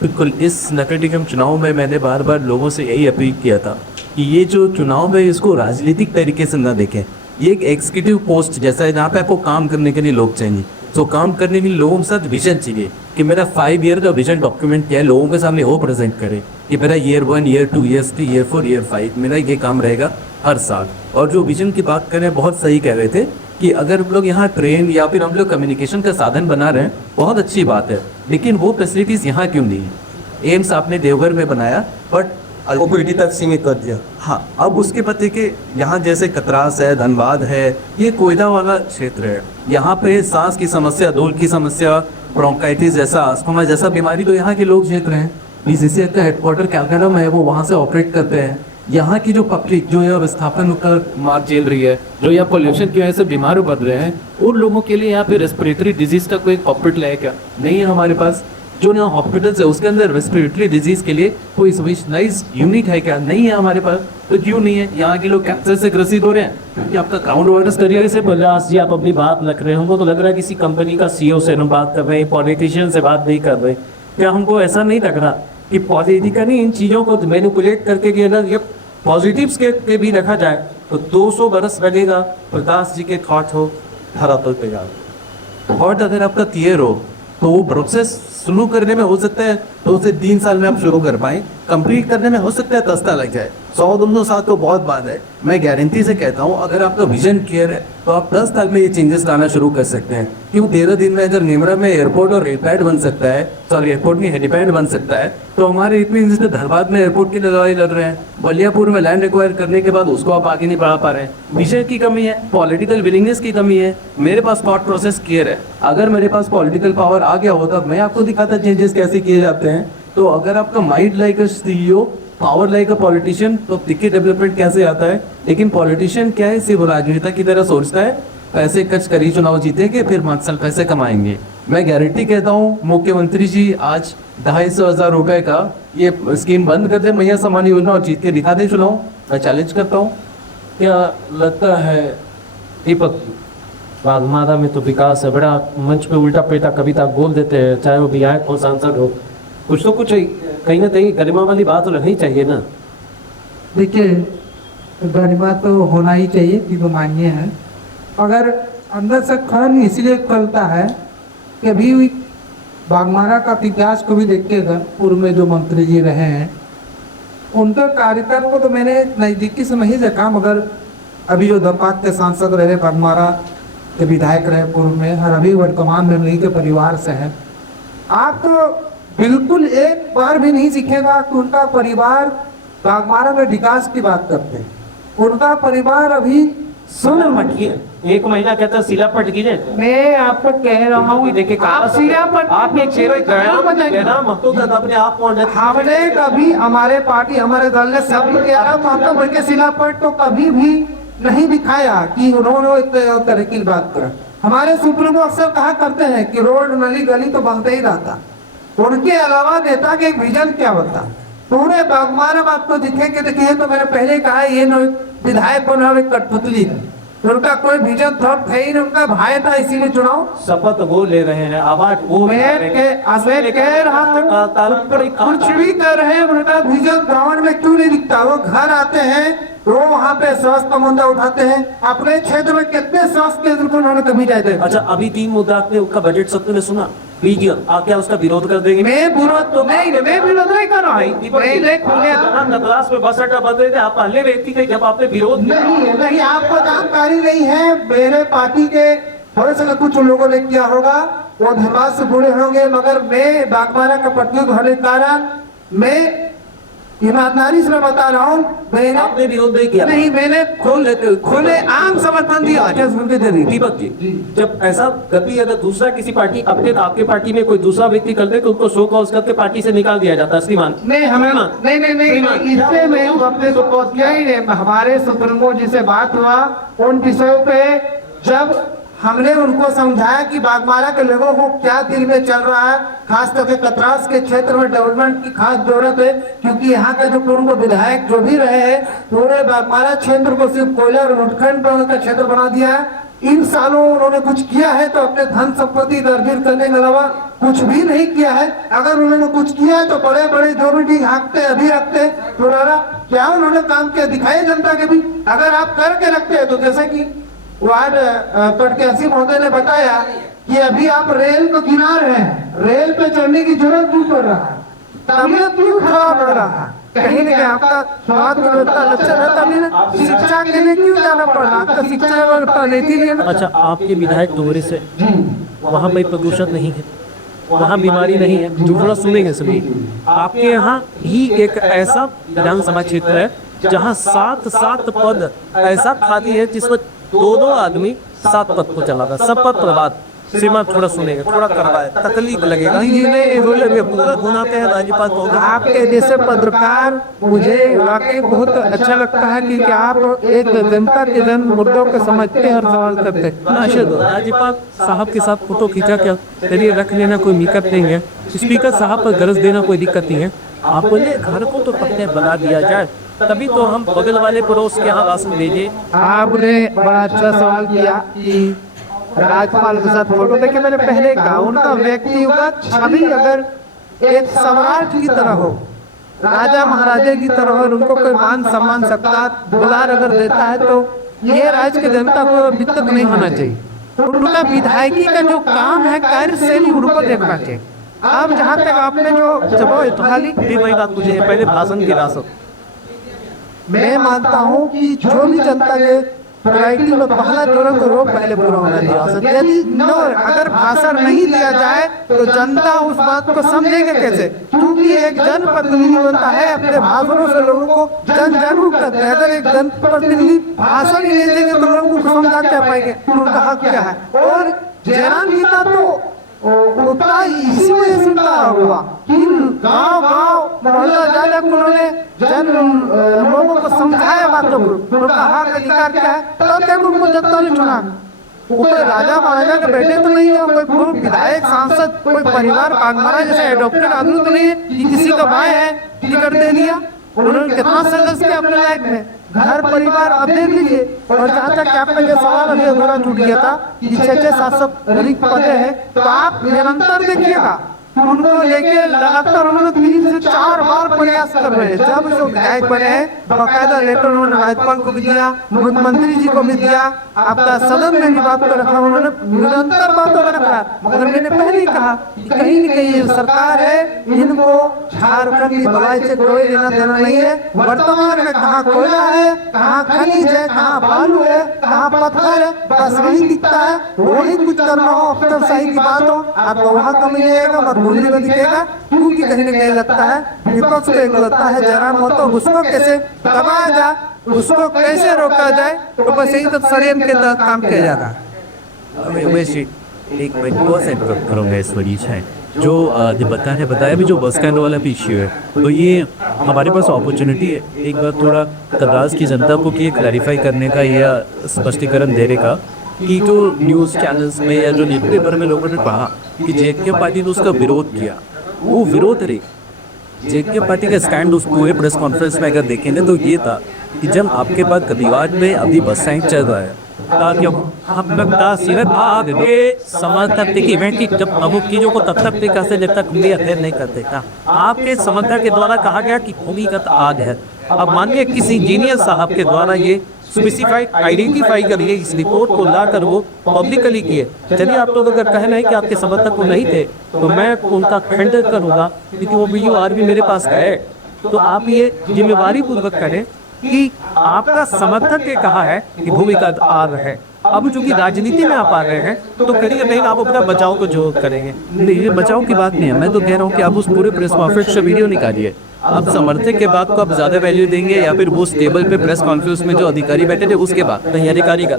बिल्कुल। इस नगर निगम चुनाव में मैंने बार बार लोगों से यही अपील किया था कि ये जो चुनाव है इसको राजनीतिक तरीके से न देखें। ये एक एग्जीक्यूटिव पोस्ट जैसा है जहाँ पे आपको काम करने के लिए लोग चाहिए। तो काम करने के लिए लोगों के साथ विजन चाहिए कि मेरा 5 ईयर का विजन डॉक्यूमेंट क्या है, लोगों के सामने वो प्रेजेंट करे कि मेरा year 1, year 2, year 3, year 4, year 5 मेरा ये काम रहेगा हर साल। और जो विजन की बात करें बहुत सही कह रहे थे कि अगर हम लोग यहाँ ट्रेन या फिर हम लोग कम्युनिकेशन का साधन बना रहे हैं बहुत अच्छी बात है, लेकिन वो फैसिलिटीज़ यहाँ क्यों नहीं है। एम्स आपने देवघर में बनाया बट ओपीडी तक सीमित कर दिया। हाँ, अब उसके पते के यहाँ जैसे कतरास है, धनबाद है, ये कोयला वाला क्षेत्र है। यहाँ पे सांस की समस्या, धूल की समस्या, ब्रोंकाइटिस जैसा, अस्थमा जैसा बीमारी तो यहाँ के लोग झेल रहे हैं। बीसीसीआई का हेडक्वार्टर कैलकाटा में है, वो वहाँ से ऑपरेट करते हैं। यहाँ की जो पब्लिक जो है विस्थापन का मार झेल रही है, जो यहाँ पोल्यूशन की वजह से बीमार पड़ रहे हैं, उन लोगों के लिए यहाँ पे रेस्पिरेटरी डिजीज का कोई हॉस्पिटल है क्या? नहीं है हमारे पास। जो यहाँ हॉस्पिटल्स है उसके अंदर रेस्पिरेटरी डिजीज के लिए कोई स्पेशलाइज यूनिट है क्या? नहीं है हमारे पास। तो क्यों नहीं है? यहाँ के लोग कैंसर से ग्रसित हो रहे हैं क्योंकि आपका ग्राउंड वाटर तरीके से बलराज जी आप अपनी बात रख रहे हैं, हमको तो लग रहा है किसी कंपनी का सीईओ से हम बात कर रहे हैं, पॉलिटिशियन से बात नहीं कर रहे। क्या हमको ऐसा नहीं लग रहा कि पॉलिटिकली इन चीज़ों को मैनिपुलेट करके कि अगर ये पॉजिटिव्स के भी रखा जाए तो 200 बरस लगेगा प्रकाश जी के थॉट हो धरातल पे यार। थॉट अगर आपका क्लियर हो तो वो प्रोसेस शुरू करने में हो सकता है 2 से 3 साल में आप शुरू कर पाए, कंप्लीट करने में हो सकता है 10 साल लग जाए। 100-200 साल तो बहुत बात है। मैं गारंटी से कहता हूँ अगर आपका विजन क्लियर है तो आप 10 साल में ये चेंजेस लाना शुरू कर सकते हैं। क्यों 13 दिन में अगर नेमरा में एयरपोर्ट और हेलीपैड बन सकता है, सॉरी एयरपोर्ट में हेलीपैड बन सकता है, तो हमारे इतने जैसे धनबाद में एयरपोर्ट की लड़ाई लड़ रहे हैं, बलियापुर में लैंड एक्वायर करने के बाद उसको आप आगे नहीं बढ़ा पा रहे हैं। विजन की कमी है, पॉलिटिकल विलिंगनेस की कमी है। मेरे पास थॉट प्रोसेस क्लियर है। अगर मेरे पास पॉलिटिकल पावर आ गया होता मैं आपको दिखाता चेंजेस कैसे किए जाते हैं। तो अगर आपका mind like a CEO, power like a politician, तो दिक्कत डेवलपमेंट कैसे आता है। लेकिन पॉलिटिशियन क्या है, सिर्फ राजनेता की तरह सोचता है पैसे खर्च कर ही चुनाव जीतेंगे फिर 5 साल पैसे कमाएंगे। मैं गारंटी कहता हूँ मुख्यमंत्री जी आज 250,000 रुपए का ये स्कीम बंद कर दे, मैया सम्मान योजना, और जीत के दिखा दे चुनाव। मैं चैलेंज करता हूँ। क्या लगता है दीपक बागमारा में तो विकास है, बड़ा मंच पे उल्टा पेटा कविता बोल देते हैं, चाहे वो विधायक हो सांसद हो, कुछ तो कुछ कहीं ना कहीं गरिमा वाली बात तो रहनी चाहिए ना। देखिए गरिमा तो होना ही चाहिए कि वो मान्य है, अगर अंदर से खन इसलिए करता है कि अभी बागमारा का इतिहास को भी देखिएगा, पूर्व में जो मंत्री जी रहे हैं उनका कार्यकाल को तो मैंने नज़दीकी से नहीं देखा, मगर अभी जो धनबाद के सांसद रहे, बागमारा के विधायक रहे पूर्व में, और अभी वर्तमान में उन्हीं के परिवार से हैं, आप तो बिल्कुल एक बार भी नहीं सीखेगा कि उनका परिवार बागमारा में विकास की बात करते हैं। उनका परिवार अभी सुन मटिए, एक महीना कहता है सिलापट गिरे। मैं आपको कह रहा हूँ, देखिए आप सिलापट आप एक शेर अपने आप को हमने कभी, हमारे पार्टी हमारे दल ने सब के सिलापट तो कभी भी नहीं दिखाया कि उन्होंने इस तरह की बात करा। हमारे सुप्रीमो अक्सर कहा करते हैं कि रोड नली गली तो बनते ही रहता, उनके अलावा नेता के विजन क्या होता। पूरे बागमारा बात को दिखेंगे देखिए, तो मैंने पहले कहा ये विधायक बना हुए कठपुतली है, उनका कोई विजन थॉट है ही नहीं, उनका भाई था इसीलिए चुनाव शपथ वो ले रहे हैं, आवाज वो कुछ भी कर रहे हैं, उनका विजन ग्राउंड में क्यों नहीं दिखता। वो घर आते हैं, वो वहाँ पे स्वास्थ्य का मुद्दा उठाते हैं, अपने क्षेत्र में कितने स्वास्थ्य केंद्र को उन्होंने कभी जाए थे। अच्छा अभी 3 मुद्दा आपने उसका बजट सत्र में सुना, लीजिए आप क्या उसका विरोध कर देंगे? मैं विरोध तो नहीं कर रहा हूँ। क्लास में बस अड्डा बंद रहे थे, आप पहले व्यक्ति थे जब आपने विरोध नहीं, आपको जानकारी नहीं है। मेरे पार्टी के थोड़े से कुछ लोगों ने किया होगा, वो धनबाद से जुड़े होंगे, मगर मैं बागमारा का प्रतिनिधित्व होने के कारण मैं ईमानदारी से मैं बता रहा हूँ, आपने विरोध नहीं किया। नहीं, मैंने खुले आम समर्थन दिया। दीपक जी, जब ऐसा कभी अगर दूसरा किसी पार्टी अपने आपके पार्टी में कोई दूसरा व्यक्ति करते तो उनको शो कॉज करके पार्टी से निकाल दिया जाता, श्रीमान। नहीं हमें नहीं, इससे मैं अपने को पहुंच गया ही नहीं। हमारे सुप्रीमो जी से बात हुआ उन विषयों पे, जब हमने उनको समझाया कि बागमारा के लोगों को क्या दिल में चल रहा है, खास करके कतरास के क्षेत्र में डेवलपमेंट की खास जरूरत है, क्योंकि यहाँ का जो पूर्व विधायक जो भी रहे हैं पूरे बागमारा क्षेत्र को सिर्फ कोयला और लुटखंड का क्षेत्र बना दिया है। इन सालों उन्होंने कुछ किया है तो अपने धन संपत्ति दरगिर करने के अलावा कुछ भी नहीं किया है। अगर उन्होंने कुछ किया है तो बड़े बड़े जो भी हाँकते अभी रखते थोड़ा क्या उन्होंने काम किया दिखाए जनता के भी। अगर आप करके रखते हैं तो जैसे कि वार्ड प्रत्याशी महोदय ने बताया कि अभी आप रेल को गिना रहे हैं, रेल पे चढ़ने की जरूरत नहीं पड़ रहा है, तबीयत क्यों खराब हो रहा है? कहीं ना कहीं आपका स्वास्थ्य व्यवस्था लक्षण है, तभी ना शिक्षा के लिए क्यों जाना पड़ रहा है? आपका शिक्षा व्यवस्था नहीं थी ना? अच्छा, आपके विधायक डोगरे से वहाँ पे प्रदूषण नहीं है, वहाँ बीमारी नहीं है, जो थोड़ा सुनेंगे सभी। आपके यहाँ ही एक ऐसा विधानसभा क्षेत्र है जहाँ 7 पद ऐसा खाली है जिसमें 2 आदमी 7 पद को चलाता है, सब पद प्रभात। सीमा थोड़ा सुनेगा, थोड़ा करवाए, तकलीफ लगेगा। पूरा गुनाते हैं राज्यपाल को। आपके जैसे पत्रकार मुझे वाकई बहुत अच्छा लगता है कि आप एक जनता के जन मुद्दों को समझते हैं और सवाल करते हैं। राज्यपाल साहब के साथ फोटो खींचा क्या चलिए रख लेना, कोई दिक्कत नहीं है। स्पीकर साहब पर गरज देना कोई दिक्कत नहीं है। आप बोले घर को तो पट्टे बना दिया जाए, तभी तो हम बगल वाले पड़ोस के यहाँ राशन भेजे। आपने बड़ा अच्छा सवाल किया कि राज्यपाल के साथ फोटो देखिए, मैंने पहले कहा उनका व्यक्तिगत छवि अगर एक सम्राट की तरह हो, राजा महाराजा की तरह हो, उनको कोई मान सम्मान सत्कार दुलार अगर देता है तो ये राज्य की जनता को अभी तक नहीं होना चाहिए। उनका विधायकी का जो काम है कार्यशैली उनको देखना चाहिए। अब जहाँ तक आपने जो खाली वही बात मुझे पहले भाषण की राशि, मैं मानता हूँ कि जो भी जनता के प्रायोरिटी में पहला चरण को रोक पहले पूरा होना चाहिए। यदि नो अगर भाषण नहीं दिया जाए तो जनता उस बात को समझेगा कैसे? क्योंकि एक जनप्रतिनिधि होता है, अपने भाषणों से लोगों को जागरूक करते हैं। अगर एक जनप्रतिनिधि भाषण ही नहीं देंगे तो लोगों को समझा क्या पाएंगे उनका हक क्या है? और जयराम गीता तो उतना इसी वजह से उनका हुआ कि गाँव मोहल्ला जाकर उन्होंने लोगों को समझाया बातों को, उनका हक अधिकार क्या है, तो क्या उनको जनता ने चुना। कोई राजा महाराजा के बेटे तो नहीं है, कोई पूर्व विधायक सांसद कोई परिवार पागमारा जैसे एडॉप्टेड आदमी तो नहीं है कि किसी का भाई है टिकट दे दिया। उन्होंने कितना संघर्ष किया अपने लाइफ में, घर परिवार अब देख लीजिए। और जहाँ तक आपका जो सवाल अभी अधूरा छूट गया था कि 600-700 रिक्त पदे हैं, तो आप निरंतर देखिएगा उनको लेके लगातार उन्होंने 3 से 4 बार प्रयास कर रहे हैं। जब जो विधायक बने हैं बाकायदा लेटर उन्होंने राज्यपाल को भी दिया, मुख्यमंत्री जी को भी दिया, आपका सदन में भी बात कर रखा, उन्होंने निरंतर बातों में रखा। मगर मैंने पहले ही कहा कि कहीं न कहीं सरकार है, इनको झारखंड की भलाई से कोई लेना देना नहीं है। वर्तमान में कहाँ कोयला है, कहाँ खनिज है, कहाँ बालू है, कहाँ पत्थर है, बस वही दिखता है। वही कुछ करना हो, अफसरशाही की बात हो, आपको वहाँ कमी जाएगा, दूसरी को दिखेगा। क्योंकि कहीं न कहीं लगता है विपक्ष को एक लगता है जयराम हो तो उसको कैसे दबाया जाए, उसको कैसे रोका जाए, तो बस यही तो षड्यंत्र के तहत काम किया जा रहा है। वैसे एक मिनट बहुत से करूँगा इस वरीज है जो बताया भी जो बस स्टैंड वाला भी इश्यू है, तो ये हमारे पास अपॉर्चुनिटी है एक बार थोड़ा कदरास की जनता को कि क्लैरिफाई करने का या स्पष्टीकरण देने का कि जो न्यूज़ चैनल्स में या जो न्यूज़पेपर में लोगों ने कहा कि जेके पार्टी ने उसका विरोध किया, वो विरोध रही। जेके पार्टी का स्टैंड उस पूरे प्रेस कॉन्फ्रेंस में अगर देखेंगे तो ये था कि जब आपके पास कटिवाड़ में अभी बस स्टैंड चल रहा है समर्थक थे कि इवेंट की जब प्रमुख चीज़ों को तब तक देखा से जब तक भी अध्ययन नहीं करते था। आपके समर्थक के द्वारा कहा गया कि भूमिगत आग है। अब मानिए किसी इंजीनियर साहब के द्वारा ये स्पेसिफाइड आइडेंटिफाई करिए, इस रिपोर्ट को लाकर वो पब्लिकली किए। चलिए आप लोग अगर कहना है कि आपके समर्थक को नहीं थे तो मैं उनका खंडन करूँगा, क्योंकि वो वीडियो आज भी मेरे पास है। तो आप ये जिम्मेवारी पूर्वक करें कि आपका समर्थक ने कहा है कि भूमिका आ रहा है। अब चूंकि राजनीति में आप आ रहे हैं तो करिए नहीं, आप अपना बचाव को जो करेंगे। नहीं, ये बचाव की बात नहीं है, मैं तो कह रहा हूँ कि आप उस पूरे प्रेस कॉन्फ्रेंस से वीडियो निकालिए। आप समर्थक के बात को आप ज़्यादा वैल्यू देंगे या फिर वो टेबल पे प्रेस कॉन्फ्रेंस में जो अधिकारी बैठे थे उसके बाद? नहीं, अधिकारी का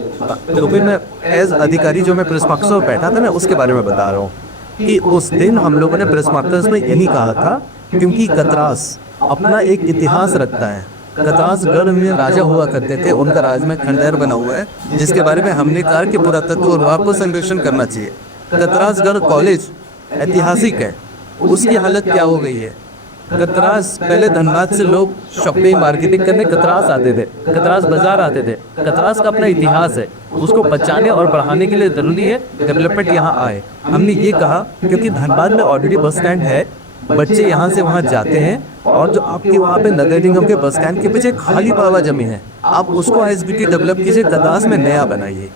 तो फिर मैं एज अधिकारी जो मैं प्रेस कॉन्फ्रेंस में बैठा था मैं उसके बारे में बता रहा हूँ कि उस दिन हम लोगों ने प्रेस कॉन्फ्रेंस में यही कहा था, क्योंकि कतरास अपना एक इतिहास रखता है। कतरासगढ़ में राजा हुआ करते थे, उनका राज में खंडहर बना हुआ है, जिसके बारे में हमने कहा कि पुरातत्व विभाग को संरक्षण करना चाहिए। कतरासगढ़ कॉलेज ऐतिहासिक है, उसकी हालत क्या हो गई है? कतरास पहले धनबाद से लोग शॉपिंग मार्केटिंग करने कतरास आते थे, कतरास बाजार आते थे। कतरास का अपना इतिहास है, उसको बचाने और बढ़ाने के लिए ज़रूरी है डेवलपमेंट यहाँ आए। हमने ये कहा क्योंकि धनबाद में ऑलरेडी बस स्टैंड है, बच्चे यहाँ से वहाँ जाते हैं, और जो आपके वहाँ पे नगर निगम के बस स्टैंड के पीछे खाली पावा जमी है, आप उसको एसबीटी डेवलप कीजिए, कतरास में नया बनाइए।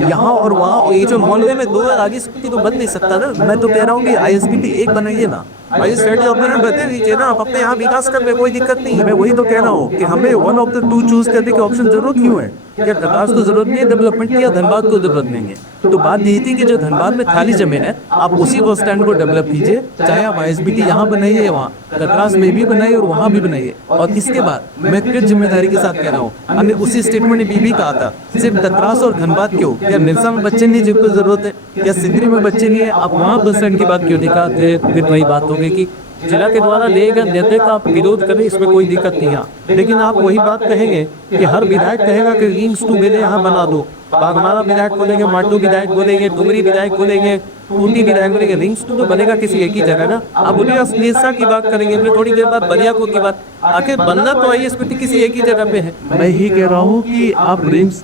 यहाँ और वहाँ, और ये जो मोहल्ले में दो आगे तो बन नहीं सकता ना। मैं तो कह रहा हूँ कि ISBT एक बनाइए ना, स्टेट गवर्नमेंट बता दीजिए ना, आप अपने यहाँ विकास कर रहे, कोई दिक्कत नहीं है। मैं वही तो कह रहा हूँ कि हमें one of the two choose करने के ऑप्शन जरूरत क्यों है? क्या विकास को जरूरत नहीं है डेवलपमेंट की, या धनबाद को जरूरत नहीं है? तो बात यही थी कि जो धनबाद में खाली जमीन है आप उसी बस स्टैंड को डेवलप कीजिए, चाहे आप ISBT यहाँ बनाइए, वहाँ कतरास में भी बनाइए और वहाँ भी बनाइए। और इसके बाद मैं कृत जिम्मेदारी के साथ कह रहा हूँ, हमने उसी स्टेटमेंट में भी कहा था, सिर्फ कतरास और धनबाद क्यों, क्या निरसा में बच्चे नहीं जिनको जरूरत है, या सिंदरी में बच्चे नहीं है, आप वहाँ बस स्टैंड की बात क्यों दिखाते? फिर वही बात हो गई कि जिला के द्वारा दिए गए निर्णय का आप विरोध करें, इसमें कोई दिक्कत नहीं है। लेकिन आप वही बात कहेंगे कि हर विधायक कहेगा कि रिंग्स टू मेरे यहाँ बना दो, बागमारा विधायक बोलेंगे, माटू विधायक बोलेंगे, डुमरी विधायक बोलेंगे, पूर्वी विधायक बोलेंगे, रिंग्स टू तो बनेगा किसी एक ही जगह ना। आप बोलिएगा निरसा की बात करेंगे, फिर थोड़ी देर बाद बलियापुर की बात, आखिर बनना तो ISBT किसी एक ही जगह पे है। मैं ही कह रहा हूँ कि आप रिंग्स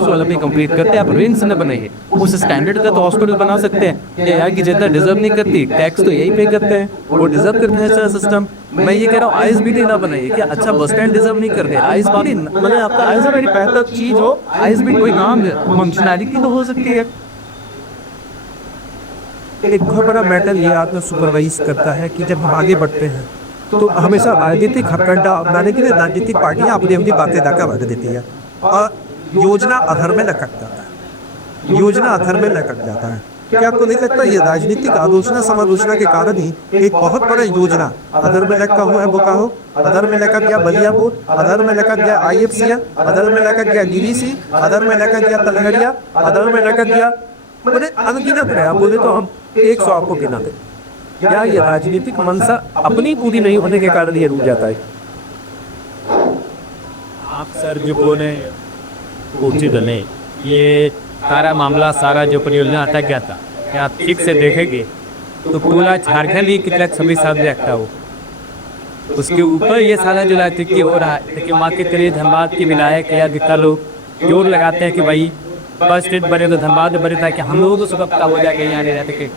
वाला भी कंप्लीट करते, आप रिंग्स न बनाइए, उस स्टैंडर्ड का तो हॉस्पिटल बना सकते हैं। ये यहाँ की जनता डिजर्व नहीं करती, टैक्स तो यही पे करते हैं, वो डिजर्व करते हैं अच्छा सिस्टम। मैं ये कह रहा हूँ ISBT ना बनाइए, क्या अच्छा बस स्टैंड डिजर्व नहीं करते? ISBT मतलब आपका ISBT पहला चीज हो, ISBT कोई नाम फंक्शनैलिटी तो हो सकती है। एक बहुत बड़ा मैटर ये आपने सुपरवाइज करता है कि जब हम आगे बढ़ते हैं तो हमेशा राजनीतिक हथकंडा अपनाने के लिए राजनीतिक पार्टियां अपनी अपनी बातें दाका रख देती है और योजना अधर में लटक जाता है, योजना अधर में लटक जाता है। क्या आपको नहीं लगता ये राजनीतिक आलोचना समालोचना के कारण ही एक बहुत बड़ा योजना अधर में लटका हुआ है? बोकारो अधर में लटक गया, बलियापुर अधर में लटक गया, IFCL अधर में लटक गया, DVC अधर में लटक गया, तलगड़िया अधर में लटक गया, मैंने अनगिनत है। आप बोले तो हम 100 आपको गिना दें। क्या ये राजनीतिक मंशा अपनी पूरी नहीं होने के कारण ये रुक जाता है? आप सर जो बोले उचित नहीं, ये सारा मामला, सारा जो परियोजना अटक गया था, क्या आप ठीक से देखेंगे तो पूरा झारखंड ही कितना 26 साल में अटका हो, उसके ऊपर ये सारा जो राजनीति हो रहा है। लेकिन माँ के तेरे धनबाद के विधायक या जितना लोग जोर लगाते हैं कि भाई फर्स्ट स्टेट बने तो धनबाद बने, ताकि हम लोगों को सुगमता हो जाएगा यहाँ नहीं रहते।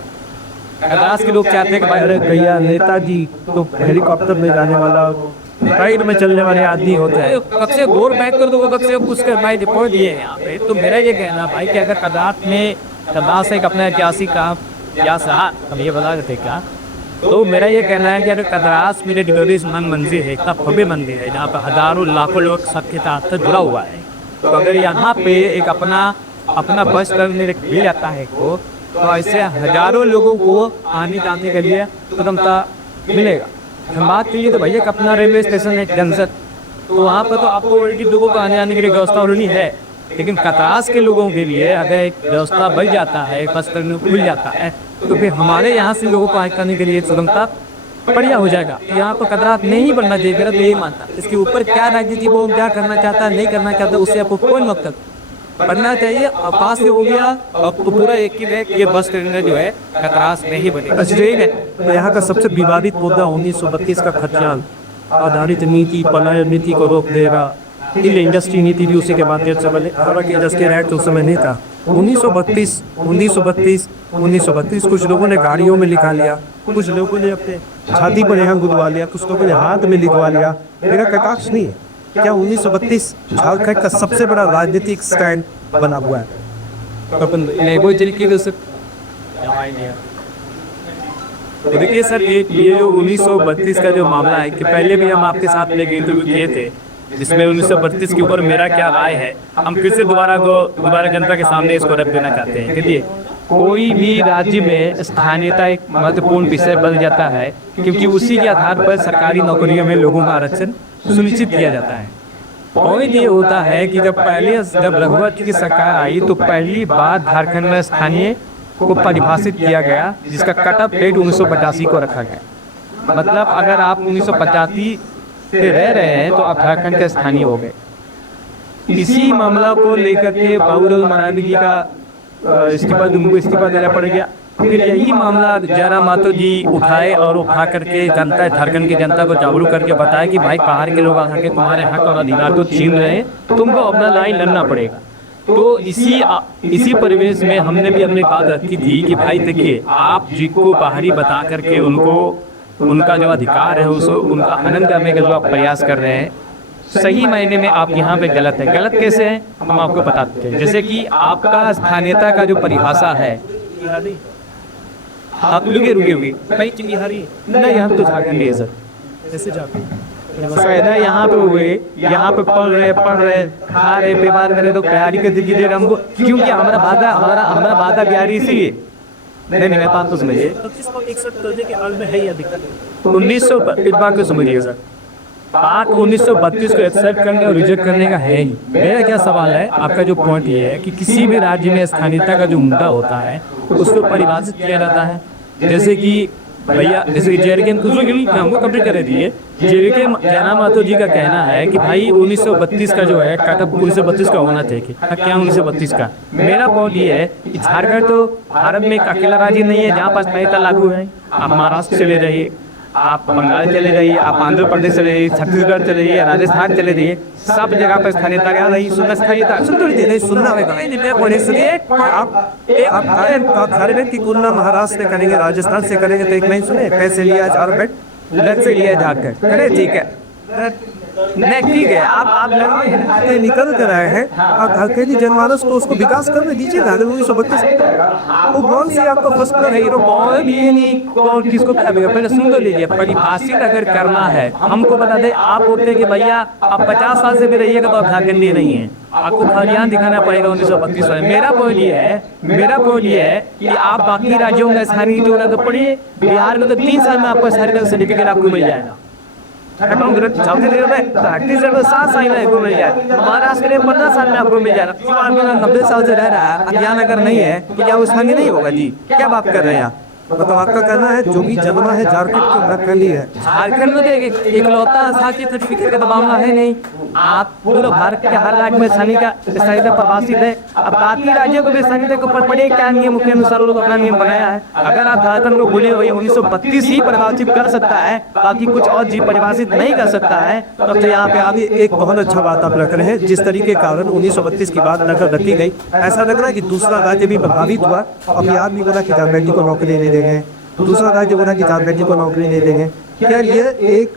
कदास के लोग चाहते हैं कि भाई अरे भैया नेताजी तो हेलीकॉप्टर में जाने वाला, फ्लाइट में चलने वाले आदमी होते हैं। कब से गोर बैक कर दो, कब से कुछ कर भाई रिपोर्ट दिए हैं यहाँ पे। तो मेरा ये कहना भाई कि अगर कदास एक अपना ऐतिहासिक काम या सहा हम ये बता देते क्या, तो मेरा ये कहना है कि अगर कदरास मेरे डिगोरी मन मंदिर है, इतना भव्य मंदिर है जहाँ पर हजारों लाखों लोग सबके साथ जुड़ा हुआ है, तो अगर यहाँ पे एक अपना बस करने मिल जाता है को, तो ऐसे हजारों लोगों को आने जाने के लिए स्वतंत्रता मिलेगा। धनबाद के लिए तो भैया अपना रेलवे स्टेशन है जंक्शन, तो वहाँ पर तो आपको ऑलरेडी लोगों को आने जाने के लिए व्यवस्था ऑलरेडी है। लेकिन कतरास के लोगों के लिए अगर एक व्यवस्था बन जाता है, बस करने खुल जाता है, तो फिर हमारे यहाँ से लोगों को आगे करने के लिए स्वतंत्रता बढ़िया हो जाएगा। यहाँ पर कतरास नहीं बनना चाहिए, मेरा तो यही मानता। इसके ऊपर क्या राजनीति वो क्या करना चाहता है नहीं करना चाहता, उससे आपको कोई मतलब बनना चाहिए। और पास हो गया और तो पूरा एक ही है कि ये बस ट्रेन जो है कतरास में ही बनेगा। ठीक है, तो यहाँ का सबसे विवादित मुद्दा 1932 का खतियान आधारित नीति, पलायन नीति को रोक देगा। इंडस्ट्री नीति भी उसी के माध्यम से बने, हालांकि इंडस्ट्रियल एक्ट उस समय नहीं था। 1932 कुछ लोगों ने गाड़ियों में लिखा लिया, कुछ लोगों ने अपने छाती पर यहाँ गुदवा लिया, कुछ लोगों ने हाथ में लिखवा लिया। मेरा कटाक्ष नहीं है, क्या 1932 झारखंड का सबसे बड़ा राजनीतिक स्टैंड बना हुआ है? देखिए सर, ये जो 1932 का जो मामला है कि पहले भी हम आपके साथ लेके इंटरव्यू किए थे, जिसमें 1932 के ऊपर मेरा क्या राय है, हम फिर से दोबारा जनता के सामने इसको रख देना चाहते हैं। देखिए, कोई भी राज्य में स्थानीयता एक महत्वपूर्ण विषय बन जाता है, क्योंकि उसी के आधार पर सरकारी नौकरियों में लोगों का आरक्षण सुनिश्चित किया जाता है। पॉइंट ये होता है कि जब रघुवंश की सरकार आई तो पहली बार झारखंड में स्थानीय को परिभाषित किया गया, जिसका कट ऑफ डेट 1985 को रखा गया। मतलब अगर आप 1985 से रह रहे हैं तो आप झारखंड के स्थानीय हो गए। इसी मामला को लेकर के बाबूलाल मरांडी जी का उनको इस्तीफा देना पड़ गया। फिर यही मामला जयराम मातो जी उठाए और उठा करके झारखंड की जनता को जागरूक करके बताया कि भाई पहाड़ के लोग आकर के तुम्हारे हक और अधिकार को छीन रहे हैं, तुमको अपना लाइन लड़ना पड़ेगा। तो इसी परिवेश में हमने भी अपनी बात रखी थी कि भाई देखिए, आप जिनको पहाड़ी बता करके उनको उनका जो अधिकार है उसको उनका हनन करने का जो आप प्रयास कर रहे हैं, सही मायने में आप यहाँ पे गलत है। गलत कैसे है हम आपको बताते हैं। जैसे कि आपका स्थानीयता का जो परिभाषा है, आप रुके भाई बिहारी नहीं, हम तो झारखंडी है सर। ऐसे जाते फायदा यहाँ पे हुए, यहाँ पे पढ़ रहे खा रहे बीमार करे तो बिहारी के दिखी दे हमको, क्योंकि हमारा भाषा बिहारी इसीलिए नहीं मेरे पास तो समझिए 1900 इस बात को समझिए सर, बात 1932 को एक्सेप्ट करने और रिजेक्ट करने का है ही। मेरा क्या सवाल है, आपका जो पॉइंट ये है कि किसी भी राज्य में स्थानीयता का जो मुद्दा होता है उसको परिभाषित किया जाता है। जैसे कि भैया जैसे जेरके हमको कंप्लीट कर दिए, जेरके जयराम माथुर जी का कहना है कि भाई 1932 का जो है काटा 1932 का होना चाहिए। क्या 1932 का? मेरा पॉइंट ये है कि झारखंड तो भारत में एक अकेला राज्य नहीं है जहाँ पास संहिता लागू है। आप महाराष्ट्र चले जाइए, आप बंगाल चले जाइए, आप आंध्र प्रदेश चले जाइए, छत्तीसगढ़ चले जाइए, राजस्थान चले जाइए, सब जगह पर स्थानीयता क्या रही, स्थानीयता सुनना आप सारे बेड की तुलना महाराष्ट्र से करेंगे, राजस्थान से करेंगे तो एक नहीं सुने पैसे लिया 4 बेड लग से लिया झारखंड करे, ठीक है नहीं ठीक है। आप लड़के निकल कर आए हैं, आप अकेली जनमानस को उसको विकास करने दीजिए ना। अगर 1932 वो कौन सी आपको फर्स्ट कर है भी नहीं, कौन किसको पहले सुन तो लीजिए। परिभाषित अगर करना है हमको बता दे, आप बोलते हैं कि भैया आप 50 साल से भी रहिएगा तो आप झारखंडी नहीं है, आपको खलियान दिखाना पड़ेगा 1932 में। मेरा पॉइंट ये है कि आप बाकी राज्यों में स्थानीय जो तो पढ़िए, बिहार में तो 3 साल में आपको स्थानीय सर्टिफिकेट आपको मिल जाएगा, 7 साल में आपको मिल जाएगा, महाराष्ट्र में 15 साल में आपको मिल जाएगा। 90 साल से रह रहा है, ज्ञान अगर नहीं है तो क्या वो स्थानीय नहीं होगा जी? क्या बात कर रहे हैं आप? मतलब आपका कहना है जो भी जन्मा है झारखंड को झारखंडी है। झारखंड में तो इकलौता स्थानीय सर्टिफिकेट का दबाव है नहीं, आप पूरे भारत के हर राज्य में स्थानीयता परिभाषित है। अब बाकी राज्यों को भी स्थानीयता के ऊपर पड़े क्या नियम के अनुसार लोग अपना नियम बनाया है। अगर आप झारखंड को भूले हुए 1932 ही परिभाषित कर सकता है, बाकी कुछ और जी परिभाषित नहीं कर सकता है, तब तो यहाँ पे अभी एक बहुत अच्छा बात आप रख रहे हैं। जिस तरीके के कारण 1932 की बात नकल रखी गई, ऐसा लग रहा है कि दूसरा राज्य भी प्रभावित हुआ। अब ये आदमी बोला कि झारखंडी को नौकरी नहीं देंगे, दूसरा राज्य बोला कि झारखंडी को नौकरी नहीं देंगे। क्या ये एक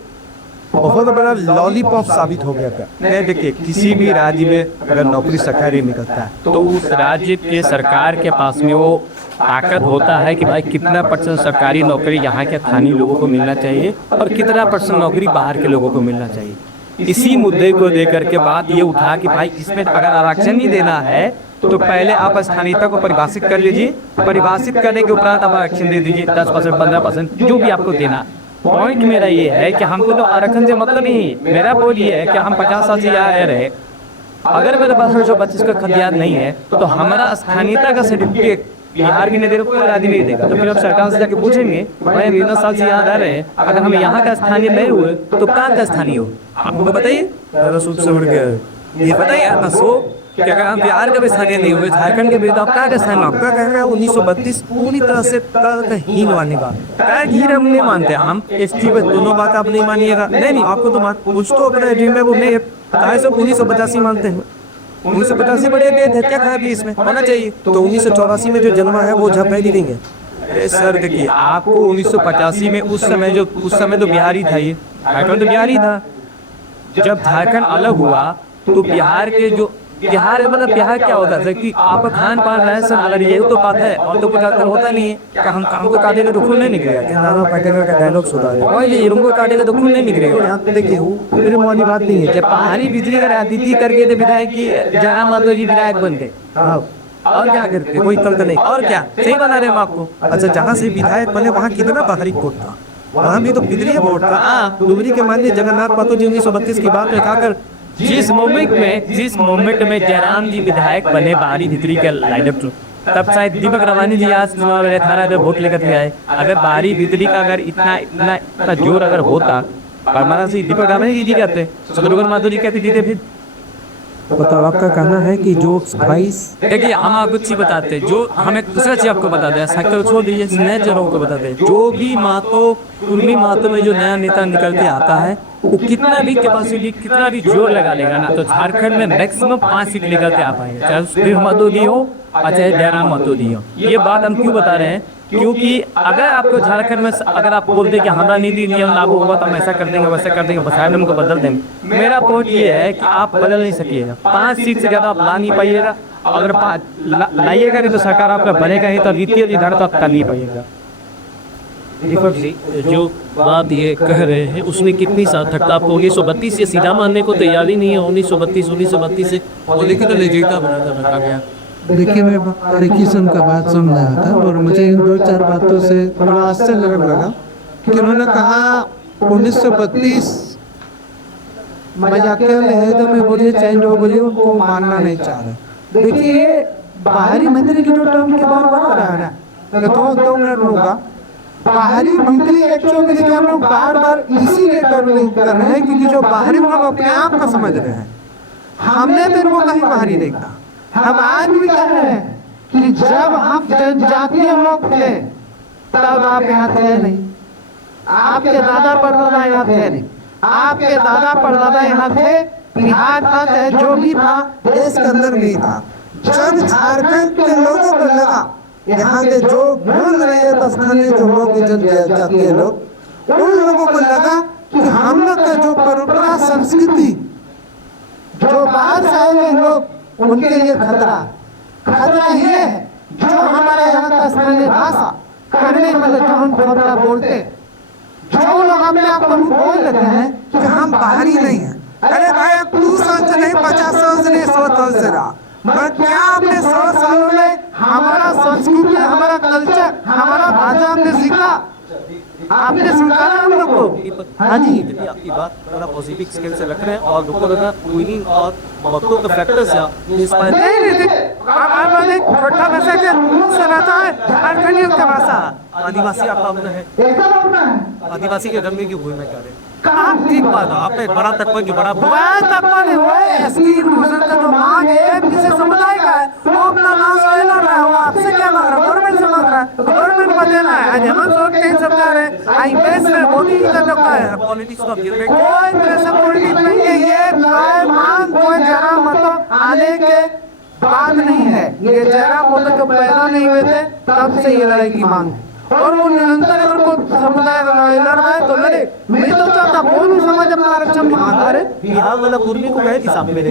बहुत बड़ा लॉलीपॉप साबित हो गया? नहीं देखिए, किसी भी राज्य में अगर नौकरी सरकारी निकलता है तो उस राज्य के सरकार के पास में वो ताकत होता है कि भाई कितना % सरकारी नौकरी यहाँ के स्थानीय लोगों को मिलना चाहिए और कितना % नौकरी बाहर के लोगों को मिलना चाहिए। इसी मुद्दे को लेकर के बात ये उठा कि भाई इसमें अगर आरक्षण ही देना है तो पहले आप स्थानीयता को परिभाषित कर लीजिए, परिभाषित करने के उपरांत आप आरक्षण दे दीजिए 10%, 15%, जो भी आपको देना। पॉइंट मेरा ये है कि हमको तो आरक्षण से मतलब नहीं, मेरा पॉइंट ये है कि हम 50 साल से यहाँ रहे, अगर मेरे पास 1932 का खतियान नहीं है तो हमारा स्थानीयता का सर्टिफिकेट बिहार की नहीं देगा, कोई आदमी नहीं देगा। तो फिर आप सरकार से जाके पूछेंगे भाई हम 19 साल से यहाँ रह रहे हैं, अगर हम यहाँ का स्थानीय नहीं हुए तो कहाँ का स्थानीय हो? आपको बताइए, ये बताइए ना सो क्या अगर हम बिहार के भी स्थानीय नहीं हुए, झारखंड के भी, तो आपका क्या स्थानीय? आपका कहना है 1932 पूरी तरह से हीन मानने का हीर हम नहीं मानते। हम एसटी पे दोनों बात आप नहीं मानिएगा, नहीं आपको तो कुछ तो अपना ड्रीम है वो नहीं, चाहे सब 1985 मानते हैं। 1985 बड़े भेद है, क्या खराबी इसमें होना चाहिए? तो 1984 में जो जन्मा है वो पहली नहीं है। अरे सर देखिए, आपको 1985 में उस समय तो बिहारी था, ये झारखंड तो बिहारी था। जब झारखंड अलग हुआ तो बिहार के जो बिहार मतलब बिहार क्या होता है कि आपका खान पान रहन सहन अलग, यही तो बात है, और तो कुछ अगर होता नहीं है। क्या हम काम को काटेगा तो खून नहीं निकलेगा? नाना पाटेकर का डायलॉग सुधा है, और ये रुंगो काटेगा तो खून नहीं निकलेगा। यहाँ पे देखिए मेरी वाली बात नहीं है। जब पहाड़ी बिजली का राजनीति करके तो विधायक की जयराम माथुर जी विधायक बनते, और क्या करते? कोई तर्क नहीं। और क्या सही बना रहे हम आपको। अच्छा, जहाँ से विधायक बने वहाँ कितना बाहरी कोट था, वहाँ भी तो बिजली वोट था। डुबरी के माननीय जगन्नाथ माथुर जी 1932 की बात में खाकर जिस मोमेंट में जयराम जी विधायक बने बाहरी भितरी के लाइनअप, तब शायद दीपक रवानी जी आज चुनाव लड़े थाना पे वोट लेकर के आए। अगर बाहरी भितरी का अगर इतना जोर अगर होता, परमाना से दीपक रवानी जी जीते, शत्रुघ्न माथुर जी कहते जीते। फिर बताओ, आपका कहना है कि जो 22 देखिए, हम आपको चीज बताते हैं, जो हमें दूसरा चीज आपको बताते हैं, सेक्टर छोड़ दीजिए, नए चरों को बताते हैं। जो भी कुर्मी मातो में जो नया नेता निकल के आता है, वो कितना भी कैपेसिटी, कितना भी जोर लगा लेगा ना, तो झारखंड में मैक्सिमम 5 सीट निकल के आ पाएंगे, चाहे सुधीर मातो जी हो और चाहे जयराम मातो जी हो। ये बात हम क्यों बता रहे हैं क्योंकि अगर आपको झारखंड में अगर आप बोलते कि हमारा नीति नियम लागू होगा तो हम ऐसा कर देंगे वैसा कर देंगे बसायन को बदल देंगे। मेरा पॉइंट ये है कि आप बदल नहीं सकिएगा, 5 सीट से ज़्यादा आप ला नहीं पाइएगा। अगर लाइएगा नहीं तो सरकार आपका बनेगा ही, तो वित्तीय निर्धारण तो आप कर नहीं पाइएगा। दीपक जी, जो बात ये कह रहे हैं उसमें कितनी सार्थकता? आपको 1932 से सीधा मानने को तैयारी नहीं है? 1932 से पॉलिटिकल एजेंडा बना कर रखा गया। देखिए, मैं बारीकी से उनका बात सुन रहा था और मुझे इन 2-4 बातों से बड़ा आश्चर्य लगा कि उन्होंने कहा 1932 मजाकिया लहजे में बोलिए चेंज हो बोलिए उनको मानना नहीं चाह रहे। देखिए, बाहरी मंत्री की जो टर्म के बार बना रहा है ना, तो 2 मिनट होगा। बाहरी मंत्री एक्चुअली देखिए हम लोग बार इसीलिए कर रहे हैं क्योंकि जो बाहरी लोग अपने आप का समझ रहे हैं, हमने तो इनको कहीं बाहरी नहीं कहा। हम आज भी कह रहे हैं कि जब हम जनजातीय लोग थे तब आप यहाँ थे नहीं, आपके दादा परदादा यहाँ थे नहीं, आपके दादा परदादा यहाँ थे, बिहार था चाहे जो भी था देश के अंदर नहीं था। जब झारखंड के लोगों को लगा यहाँ के जो बोल रहे हैं स्थानीय जो लोग जनजातीय लोग, उन लोगों को लगा कि हम लोग का जो परंपरा संस्कृति जो बाहर से आए हुए लोग उनके लिए खतरा ये है जो हमारे यहाँ का स्थानीय भाषा करने मतलब जो हम खतरा बोलते, जो लोग अपने आप को बोल लेते हैं कि हम बाहरी नहीं हैं। अरे भाई, तू सोच नहीं 50 साल से नहीं 100 साल से रहा, मगर क्या आपने 100 सालों में हमारा संस्कृति, हमारा कल्चर, हमारा भाषा आपने सीखा? आपने स्वीकारा हम लोग को? हाँ जी, आपकी बात बड़ा पॉजिटिव स्केल से रख रहे हैं और लोगों का ट्विनिंग और महत्व के फैक्टर्स इंस्पायर नहीं छोटा भाषा के से रहता है झारखंडियों का भाषा। आदिवासी आपका अपना है, एकदम अपना है। आदिवासी के घर में क्यों भूमिका कर रहे हैं? कहाँ ठीक बात आपने बड़ा तत्व जो बड़ा नहीं हुआ एसटी इंक्लूजन का जो मांग है किसी समुदाय का है, वो अपना नाम ले रहा है। वो आपसे क्या मांग रहा है? गवर्नमेंट से मांग रहा है, गवर्नमेंट को देना है। आज हेमंत सोरेन की सरकार है, आई बेस में मोदी जी का रखा है। पॉलिटिक्स का कोई प्रेशर पॉलिटिक्स नहीं है, ये मांग कोई जरा मतलब आने के बात नहीं है। ये जरा मोदी जो पैदा नहीं हुए थे तब से ये लड़ाई की मांग है और वो निरंतर अगर कोई समुदाय लड़ रहा है तो लड़े। मैं तो चाहता कोई भी समाज अपना आरक्षण मांगा रहे। बिहार वाला कुर्मी को गए थी सामने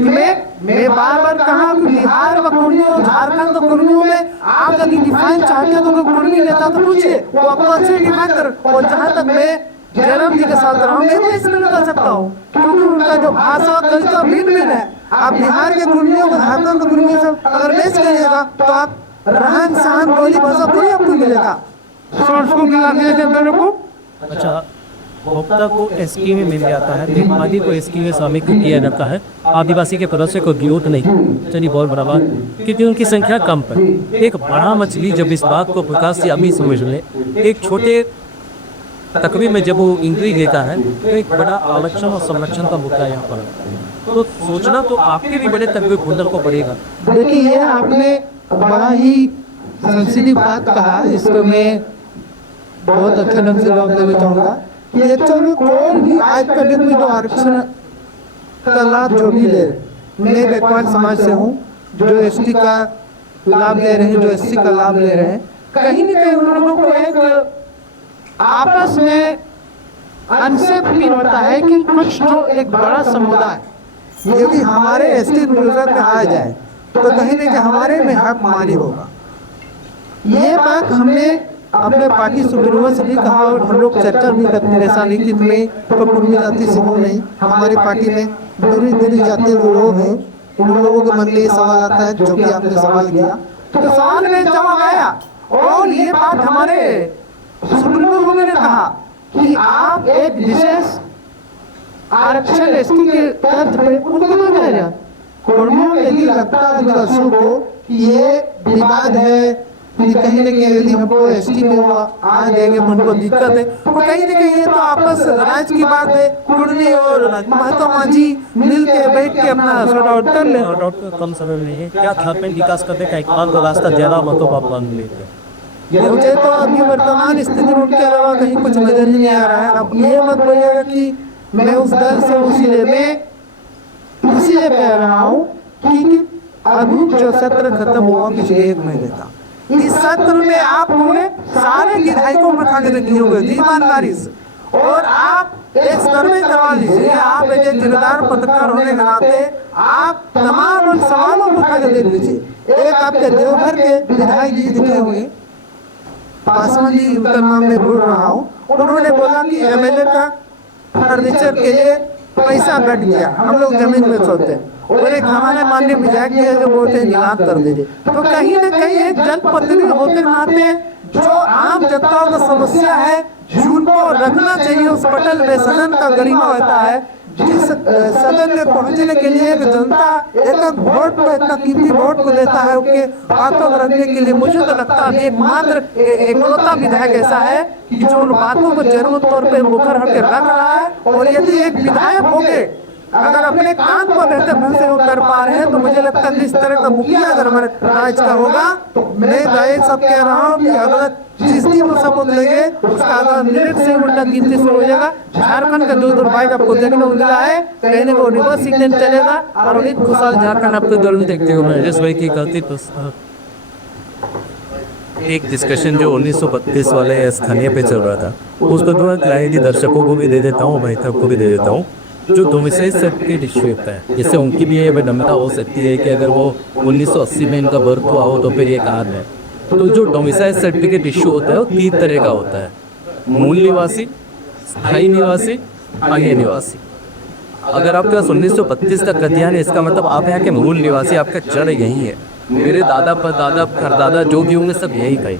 मैं बार कहा कि बिहार व कुर्मी और झारखंड तो कुर्मियों में आप यदि डिफाइन चाहते हो तो कुर्मी नेता तो पूछिए, वो आपको अच्छे डिफाइन कर। और जहाँ तक मैं जयराम जी के साथ रहा हूँ, मैं तो इसमें कर सकता हूँ क्योंकि उनका जो भाषा कल्चर भिन्न है। आप बिहार के कुर्मियों को झारखंड के कुर्मियों से अगर मैच करिएगा तो आप रहन सहन बोली भाषा कोई आपको मिलेगा। अच्छा, भोक्ता को एसकी में मिल जाता है, देवमाली को एसकी में शामिल किया जाता है, आदिवासी के तरफ से कोई विरोध नहीं। चलिए बहुत बड़ा बात, क्योंकि उनकी संख्या कम पर एक बड़ा मछली जब इस बात को प्रकाश से अभी समझ ले, एक छोटे तकरीब में जब वो इंट्री देता है तो एक बड़ा आरक्षण और संरक्षण का मुद्दा यहाँ पर तो सोचना तो आपके भी बड़े तकरीब खुंदर को पड़ेगा। देखिए, ये आपने बड़ा ही संसीधी बात कहा, इसको मैं बहुत अच्छे ढंग से जवाब देना चाहूँगा कि एक्चुअली कोई भी आज का दिन में जो आरक्षण का लाभ जो भी ले, मैं बैकवर्ड समाज से हूँ, जो एसटी का लाभ ले रहे हैं, जो एससी का लाभ ले रहे हैं, कहीं न कहीं उन लोगों को एक आपस में अनसेफ फील होता है कि कुछ जो एक बड़ा समुदाय यदि हमारे एसटी इंक्लूजन में आ जाए तो कहीं न कहीं हमारे में हक मारी होगा। ये बात हमने अपने पार्टी सुप्रीमो से भी कहा और हम लोग चर्चा भी करते हैं। ऐसा नहीं कि तुम्हें तो कुर्मी जाति से हो नहीं, हमारी पार्टी में मेरी जाति के लोग हैं, उन लोगों के मन में ये सवाल आता है जो कि आपने सवाल किया तो सवाल में जवाब आया। और ये बात हमारे सुप्रीमो ने कहा कि आप एक विशेष आरक्षण एसटी के तर्ज पे उनको क्यों कह रहे हैं? कुर्मियों में यदि लगता है आदिवासियों को कि ये विवाद है कि कहीं न कहीं यदि हमको एसटी में आ देंगे उनको दिक्कत है, तो कहीं न कहीं ये तो आपस राज की बात है। कुर्मी और महतो माझी मिल के बैठ के अपना सॉर्ट आउट कर ले। कम समय में है क्या झारखंड विकास करने का एक मार्ग रास्ता ज्यादा मतों का प्लान लेते हैं? मुझे तो अभी वर्तमान स्थिति में उनके अलावा कहीं कुछ नजर ही नहीं आ रहा है। अब ये मत बोलिएगा कि मैं उस दल से इसीलिए कह रहा हूँ कि अभी जो सत्र खत्म हुआ पिछले 1 महीने का, इस सत्र में आप लोगों ने सारे विधायकों में खा के रखी होगी ईमानदारी से। और आप एक सर्वे करवा लीजिए, आप एक जिम्मेदार पत्रकार होने के नाते आप तमाम उन सवालों को उठा के देख लीजिए। एक आपके देवघर के विधायक जी दिखे हुए पासवान जी, उनका नाम मैं भूल रहा हूँ, उन्होंने बोला कि एमएलए का फर्नीचर के लिए पैसा घट गया, हम लोग जमीन में सोते हैं, और एक हमारे माननीय विधायक जी जो बोलते हैं नीलाम कर दीजिए। तो कहीं ना कहीं एक जनप्रतिनिधि होते नाते जो आम जनता का समस्या है जिनको रखना चाहिए उस पटल में सदन का गरिमा होता है। जिस सदन में पहुंचने के लिए एक जनता एक वोट को, इतना कीमती वोट को देता है उसके बातों को रखने के लिए, मुझे तो लगता है एकमात्र एकलौता विधायक ऐसा है कि जो उन बातों को जरूर तौर पर मुखर होकर रख रहा है। और यदि एक विधायक हो गए अगर अपने काम को बेहतर ढंग से वो कर पा रहे हैं तो मुझे लगता है इस तरह का मुखिया अगर हमारे राज्य का होगा तो मैं राय सब कह रहा हूँ कि अगर जिस दिन वो शपथ लेंगे उसका अगर मिनट से उल्टा गिनती शुरू हो जाएगा। झारखंड का जो दुर्भाग्य आपको देखने को मिला है, कहने को रिवर्स सिग्नल चलेगा और अमित खुशहाल झारखंड आपके दौर में देखते हो। राजेश भाई की गलती तो एक डिस्कशन जो 1932 वाले स्थानीय पे चल रहा था उसको थोड़ा क्लैरिटी दर्शकों को भी दे देता हूँ, भाई तक को भी दे देता हूँ। जो डोमिसाइल सर्टिफिकेट इशू होता है जिससे उनकी भी ये विडम्बना हो सकती है कि अगर वो 1980 में इनका बर्थ हुआ हो तो फिर ये कहा है। तो जो डोमिसाइल सर्टिफिकेट इशू होता है वो 3 तरह का होता है, मूल निवासी, स्थायी निवासी, आगे निवासी। अगर आपके पास 1932 का कदियान है इसका मतलब आप यहाँ के मूल निवासी, आपका जड़ यही है। मेरे दादा परदादा परदादा जो भी होंगे सब यही कहे।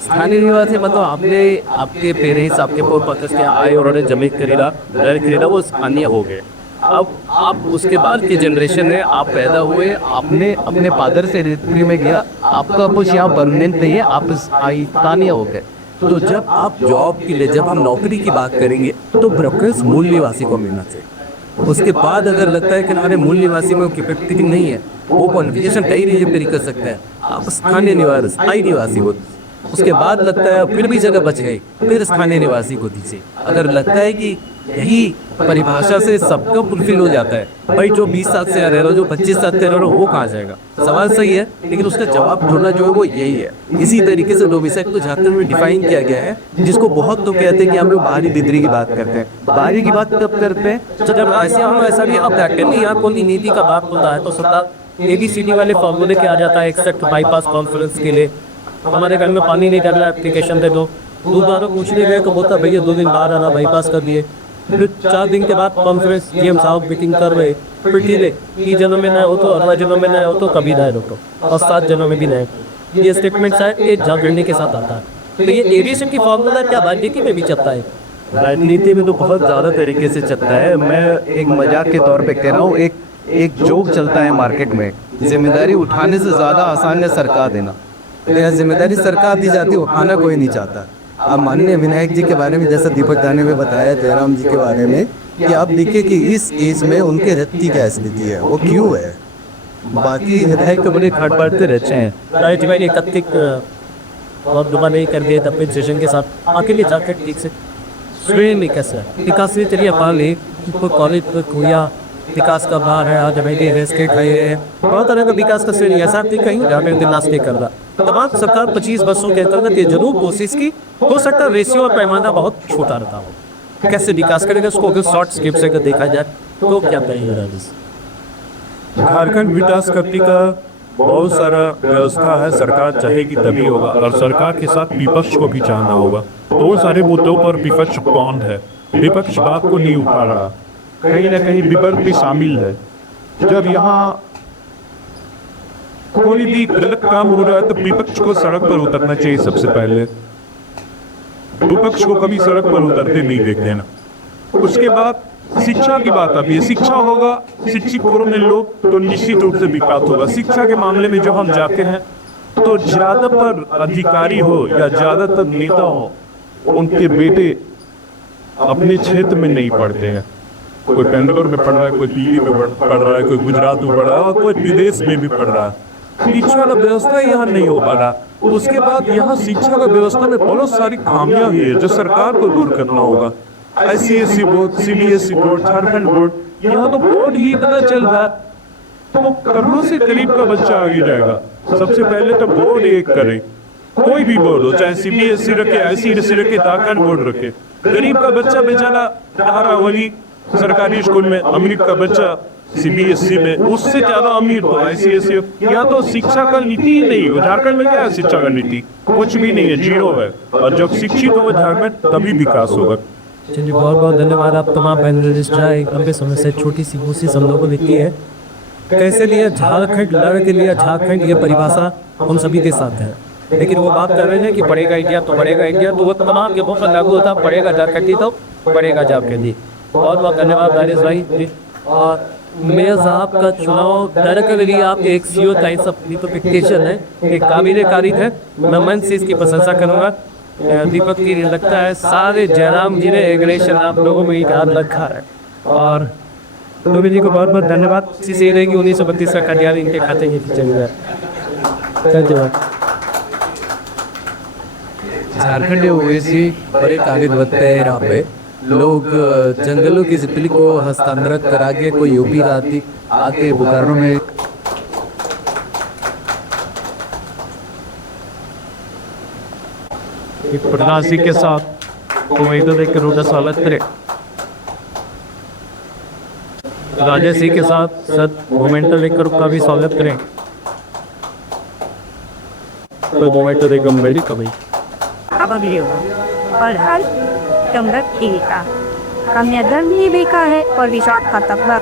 स्थानीय निवासी मतलब आपने आपके पेरेंट्स आपके पूर्वज के आए और उन्होंने जमीन खरीदा, घर खरीदा, वो स्थानीय हो गए। अब आप उसके बाद की जनरेशन में आप पैदा हुए, आपने अपने फादर से रिलेटिव में गया, आपका कुछ यहाँ परमानेंट नहीं है, आप स्थानीय हो गए। तो जब आप जॉब के लिए, जब हम नौकरी की बात करेंगे तो प्रेफरेंस मूल निवासी को मिलना चाहिए। उसके बाद अगर लगता है कि हमारे मूल निवासी में कैपेसिटी नहीं है, वो क्वालिफिकेशन कई रीजन पर कर सकते हैं, आप स्थानीय निवासी, स्थायी निवासी हो। उसके बाद लगता है फिर भी जगह बच गई, फिर स्थानीय निवासी को दीजिए। अगर लगता है कि यही परिभाषा से सबका फुलफिल हो जाता है, भाई जो 20 साल से रह रहे हो, जो 25 साल से रह रहे हो, वो कहाँ जाएगा? सवाल सही है, लेकिन उसका जवाब ढूंढना जो है वो यही है। इसी तरीके से डोमिसाइल को झारखंड में डिफाइन किया गया है, जिसको बहुत लोग कहते हैं कि हम लोग बाहरी बिदरी की बात करते हैं। बाहरी की बात कब करते हैं? जब ऐसे हम ऐसा भी आप देखते हैं यहाँ कोई नीति का बात होता है तो सरकार ABCD वाले फॉर्मूले के आ जाता है। एक्सेप्ट बाईपास कॉन्फ्रेंस के लिए हमारे घर में पानी नहीं डाल रहा, एप्लीकेशन दे दो। 2 बार पूछने गए तो बोलता भैया 2 दिन बाहर आना, बाईपास कर दिए। फिर 4 दिन के बाद कॉन्फ्रेंस GM साहब मीटिंग कर रहे, फिर ठीक है कि जन्म में ना हो तो अगला जन्म में ना हो तो कभी ना रोको, और 7 जन्म में भी नहीं। ये स्टेटमेंट शायद एक जागरने के साथ आता है। तो ये एडिशन की फॉर्मूला क्या राजनीति में भी चलता है? राजनीति में तो बहुत ज़्यादा तरीके से चलता है। मैं एक मजाक के तौर पे कह रहा हूँ, एक जोक चलता है मार्केट में, जिम्मेदारी उठाने से ज़्यादा आसान है सरकार देना। यह जिम्मेदारी सरकार दी जाती है, उठाना कोई नहीं चाहता। अब माननीय विनायक जी के बारे में जैसा दीपक दाने में बताया, जयराम जी के बारे में, कि आप देखिए कि इस एज में उनके रहती क्या स्थिति है, वो क्यों है। बाकी विधायक तो बड़े खट पड़ते रहते हैं। राइट भाई, एकत्रित बहुत दुबारा नहीं कर दिए तब सेशन के साथ आके लिए जाकर ठीक से स्वयं में कैसा विकास से चलिए पा ले कॉलेज तक हुआ, विकास का बाहर है, आज बैठे रेस्ट के खाए हैं, बहुत तरह का विकास का श्रेणी ऐसा नहीं कहीं जहाँ पे नाश नहीं कर रहा। तमाम सरकार 25 वर्षों के अंतर्गत ये जरूर कोशिश की, हो सकता है रेशियो और पैमाना बहुत छोटा रहता हो। कैसे विकास करेगा उसको अगर शॉर्ट स्किप से अगर देखा जाए तो क्या कहेंगे राजेश? झारखंड विकास करने का बहुत सारा व्यवस्था है, सरकार चाहेगी तभी होगा, और सरकार के साथ विपक्ष को भी चाहना होगा। बहुत सारे मुद्दों पर विपक्ष बंद है, विपक्ष बात को नहीं उठा रहा, कहीं ना कहीं विपक्ष भी शामिल है। जब यहाँ कोई भी गलत काम हो रहा है तो विपक्ष को सड़क पर उतरना चाहिए। सबसे पहले विपक्ष को कभी सड़क पर उतरते नहीं देखते ना। उसके बाद शिक्षा की बात आती है, शिक्षा होगा, शिक्षित होंगे लोग तो निश्चित रूप से विकास होगा। शिक्षा के मामले में जब हम जाते हैं तो ज्यादातर अधिकारी हो या ज्यादातर नेता हो, उनके बेटे अपने क्षेत्र में नहीं पढ़ते हैं। कोई बेंगलोर में पढ़ रहा है, कोई दिल्ली में पढ़ रहा है, कोई गुजरात में पढ़ रहा है, और कोई विदेश में भी पढ़ रहा है। शिक्षा का व्यवस्था यहाँ नहीं हो पा रहा। उसके बाद यहाँ शिक्षा का व्यवस्था में बहुत सारी खामियां भी है जो सरकार को दूर करना होगा। ICSE board, CBSE board, Jharkhand board, यहाँ तो बोर्ड ही इतना चल रहा है तो वो करोड़ों से करीब का बच्चा आगे जाएगा। सबसे पहले तो बोर्ड एक करे, कोई भी बोर्ड हो, चाहे CBSE रखे, ICSE रखे, झारखंड बोर्ड रखे, गरीब का बच्चा बेचारा रहा वही सरकारी स्कूल में, अमीर का बच्चा CBSE में, उससे ज्यादा अमीर तो ICSE। या तो शिक्षा का नीति ही नहीं हो। झारखंड में क्या है शिक्षा का नीति? कुछ भी नहीं है, जीरो है। और जब शिक्षित होगा झारखंड तभी विकास होगा। चलिए बहुत बहुत धन्यवाद। आप तमाम पैनलिस्ट एक लंबे समय से छोटी सी कोशिश हम लोगों ने की है। कैसे लिए झारखंड, लड़ के लिए झारखंड, ये परिभाषा हम सभी के साथ है। लेकिन वो बात कर रहे हैं कि पढ़ेगा इंडिया तो बढ़ेगा इंडिया, तो वो तमाम जगहों पर लागू होता, पढ़ेगा झारखंडी तो बढ़ेगा झारखंडी। बहुत बहुत धन्यवाद दानिश भाई। और मेयर साहब का चुनाव डायरेक्ट के लिए आप एक CO टाइप ऑफ रिप्रेजेंटेशन है, एक काबिल तारीफ है। मैं मन से इसकी प्रशंसा करूँगा। दीपक की लगता है सारे जयराम जी ने एग्रेशन आप लोगों में एक हाथ रखा है। और टोबी जी को बहुत बहुत धन्यवाद। इसी से रहेगी 1932 का कल्याण इनके खाते में चल गया। धन्यवाद। झारखंड ओवैसी बड़े कागज बनते हैं यहाँ पे। लोग जंगलों की जिपली को हस्तांतरित करा के कोई यूपी का आके बोकारो में एक प्रधानसी के साथ उम्मीदों एक करोड़ स्वागत करें। राजा सिंह के साथ सत मोमेंटल एक करोड़ का भी स्वागत करें। तो मोमेंटल एक गंभीर कभी अभी और हर चमड़क की बेका कन्याधर्म ही बेका है और विशाख का तबला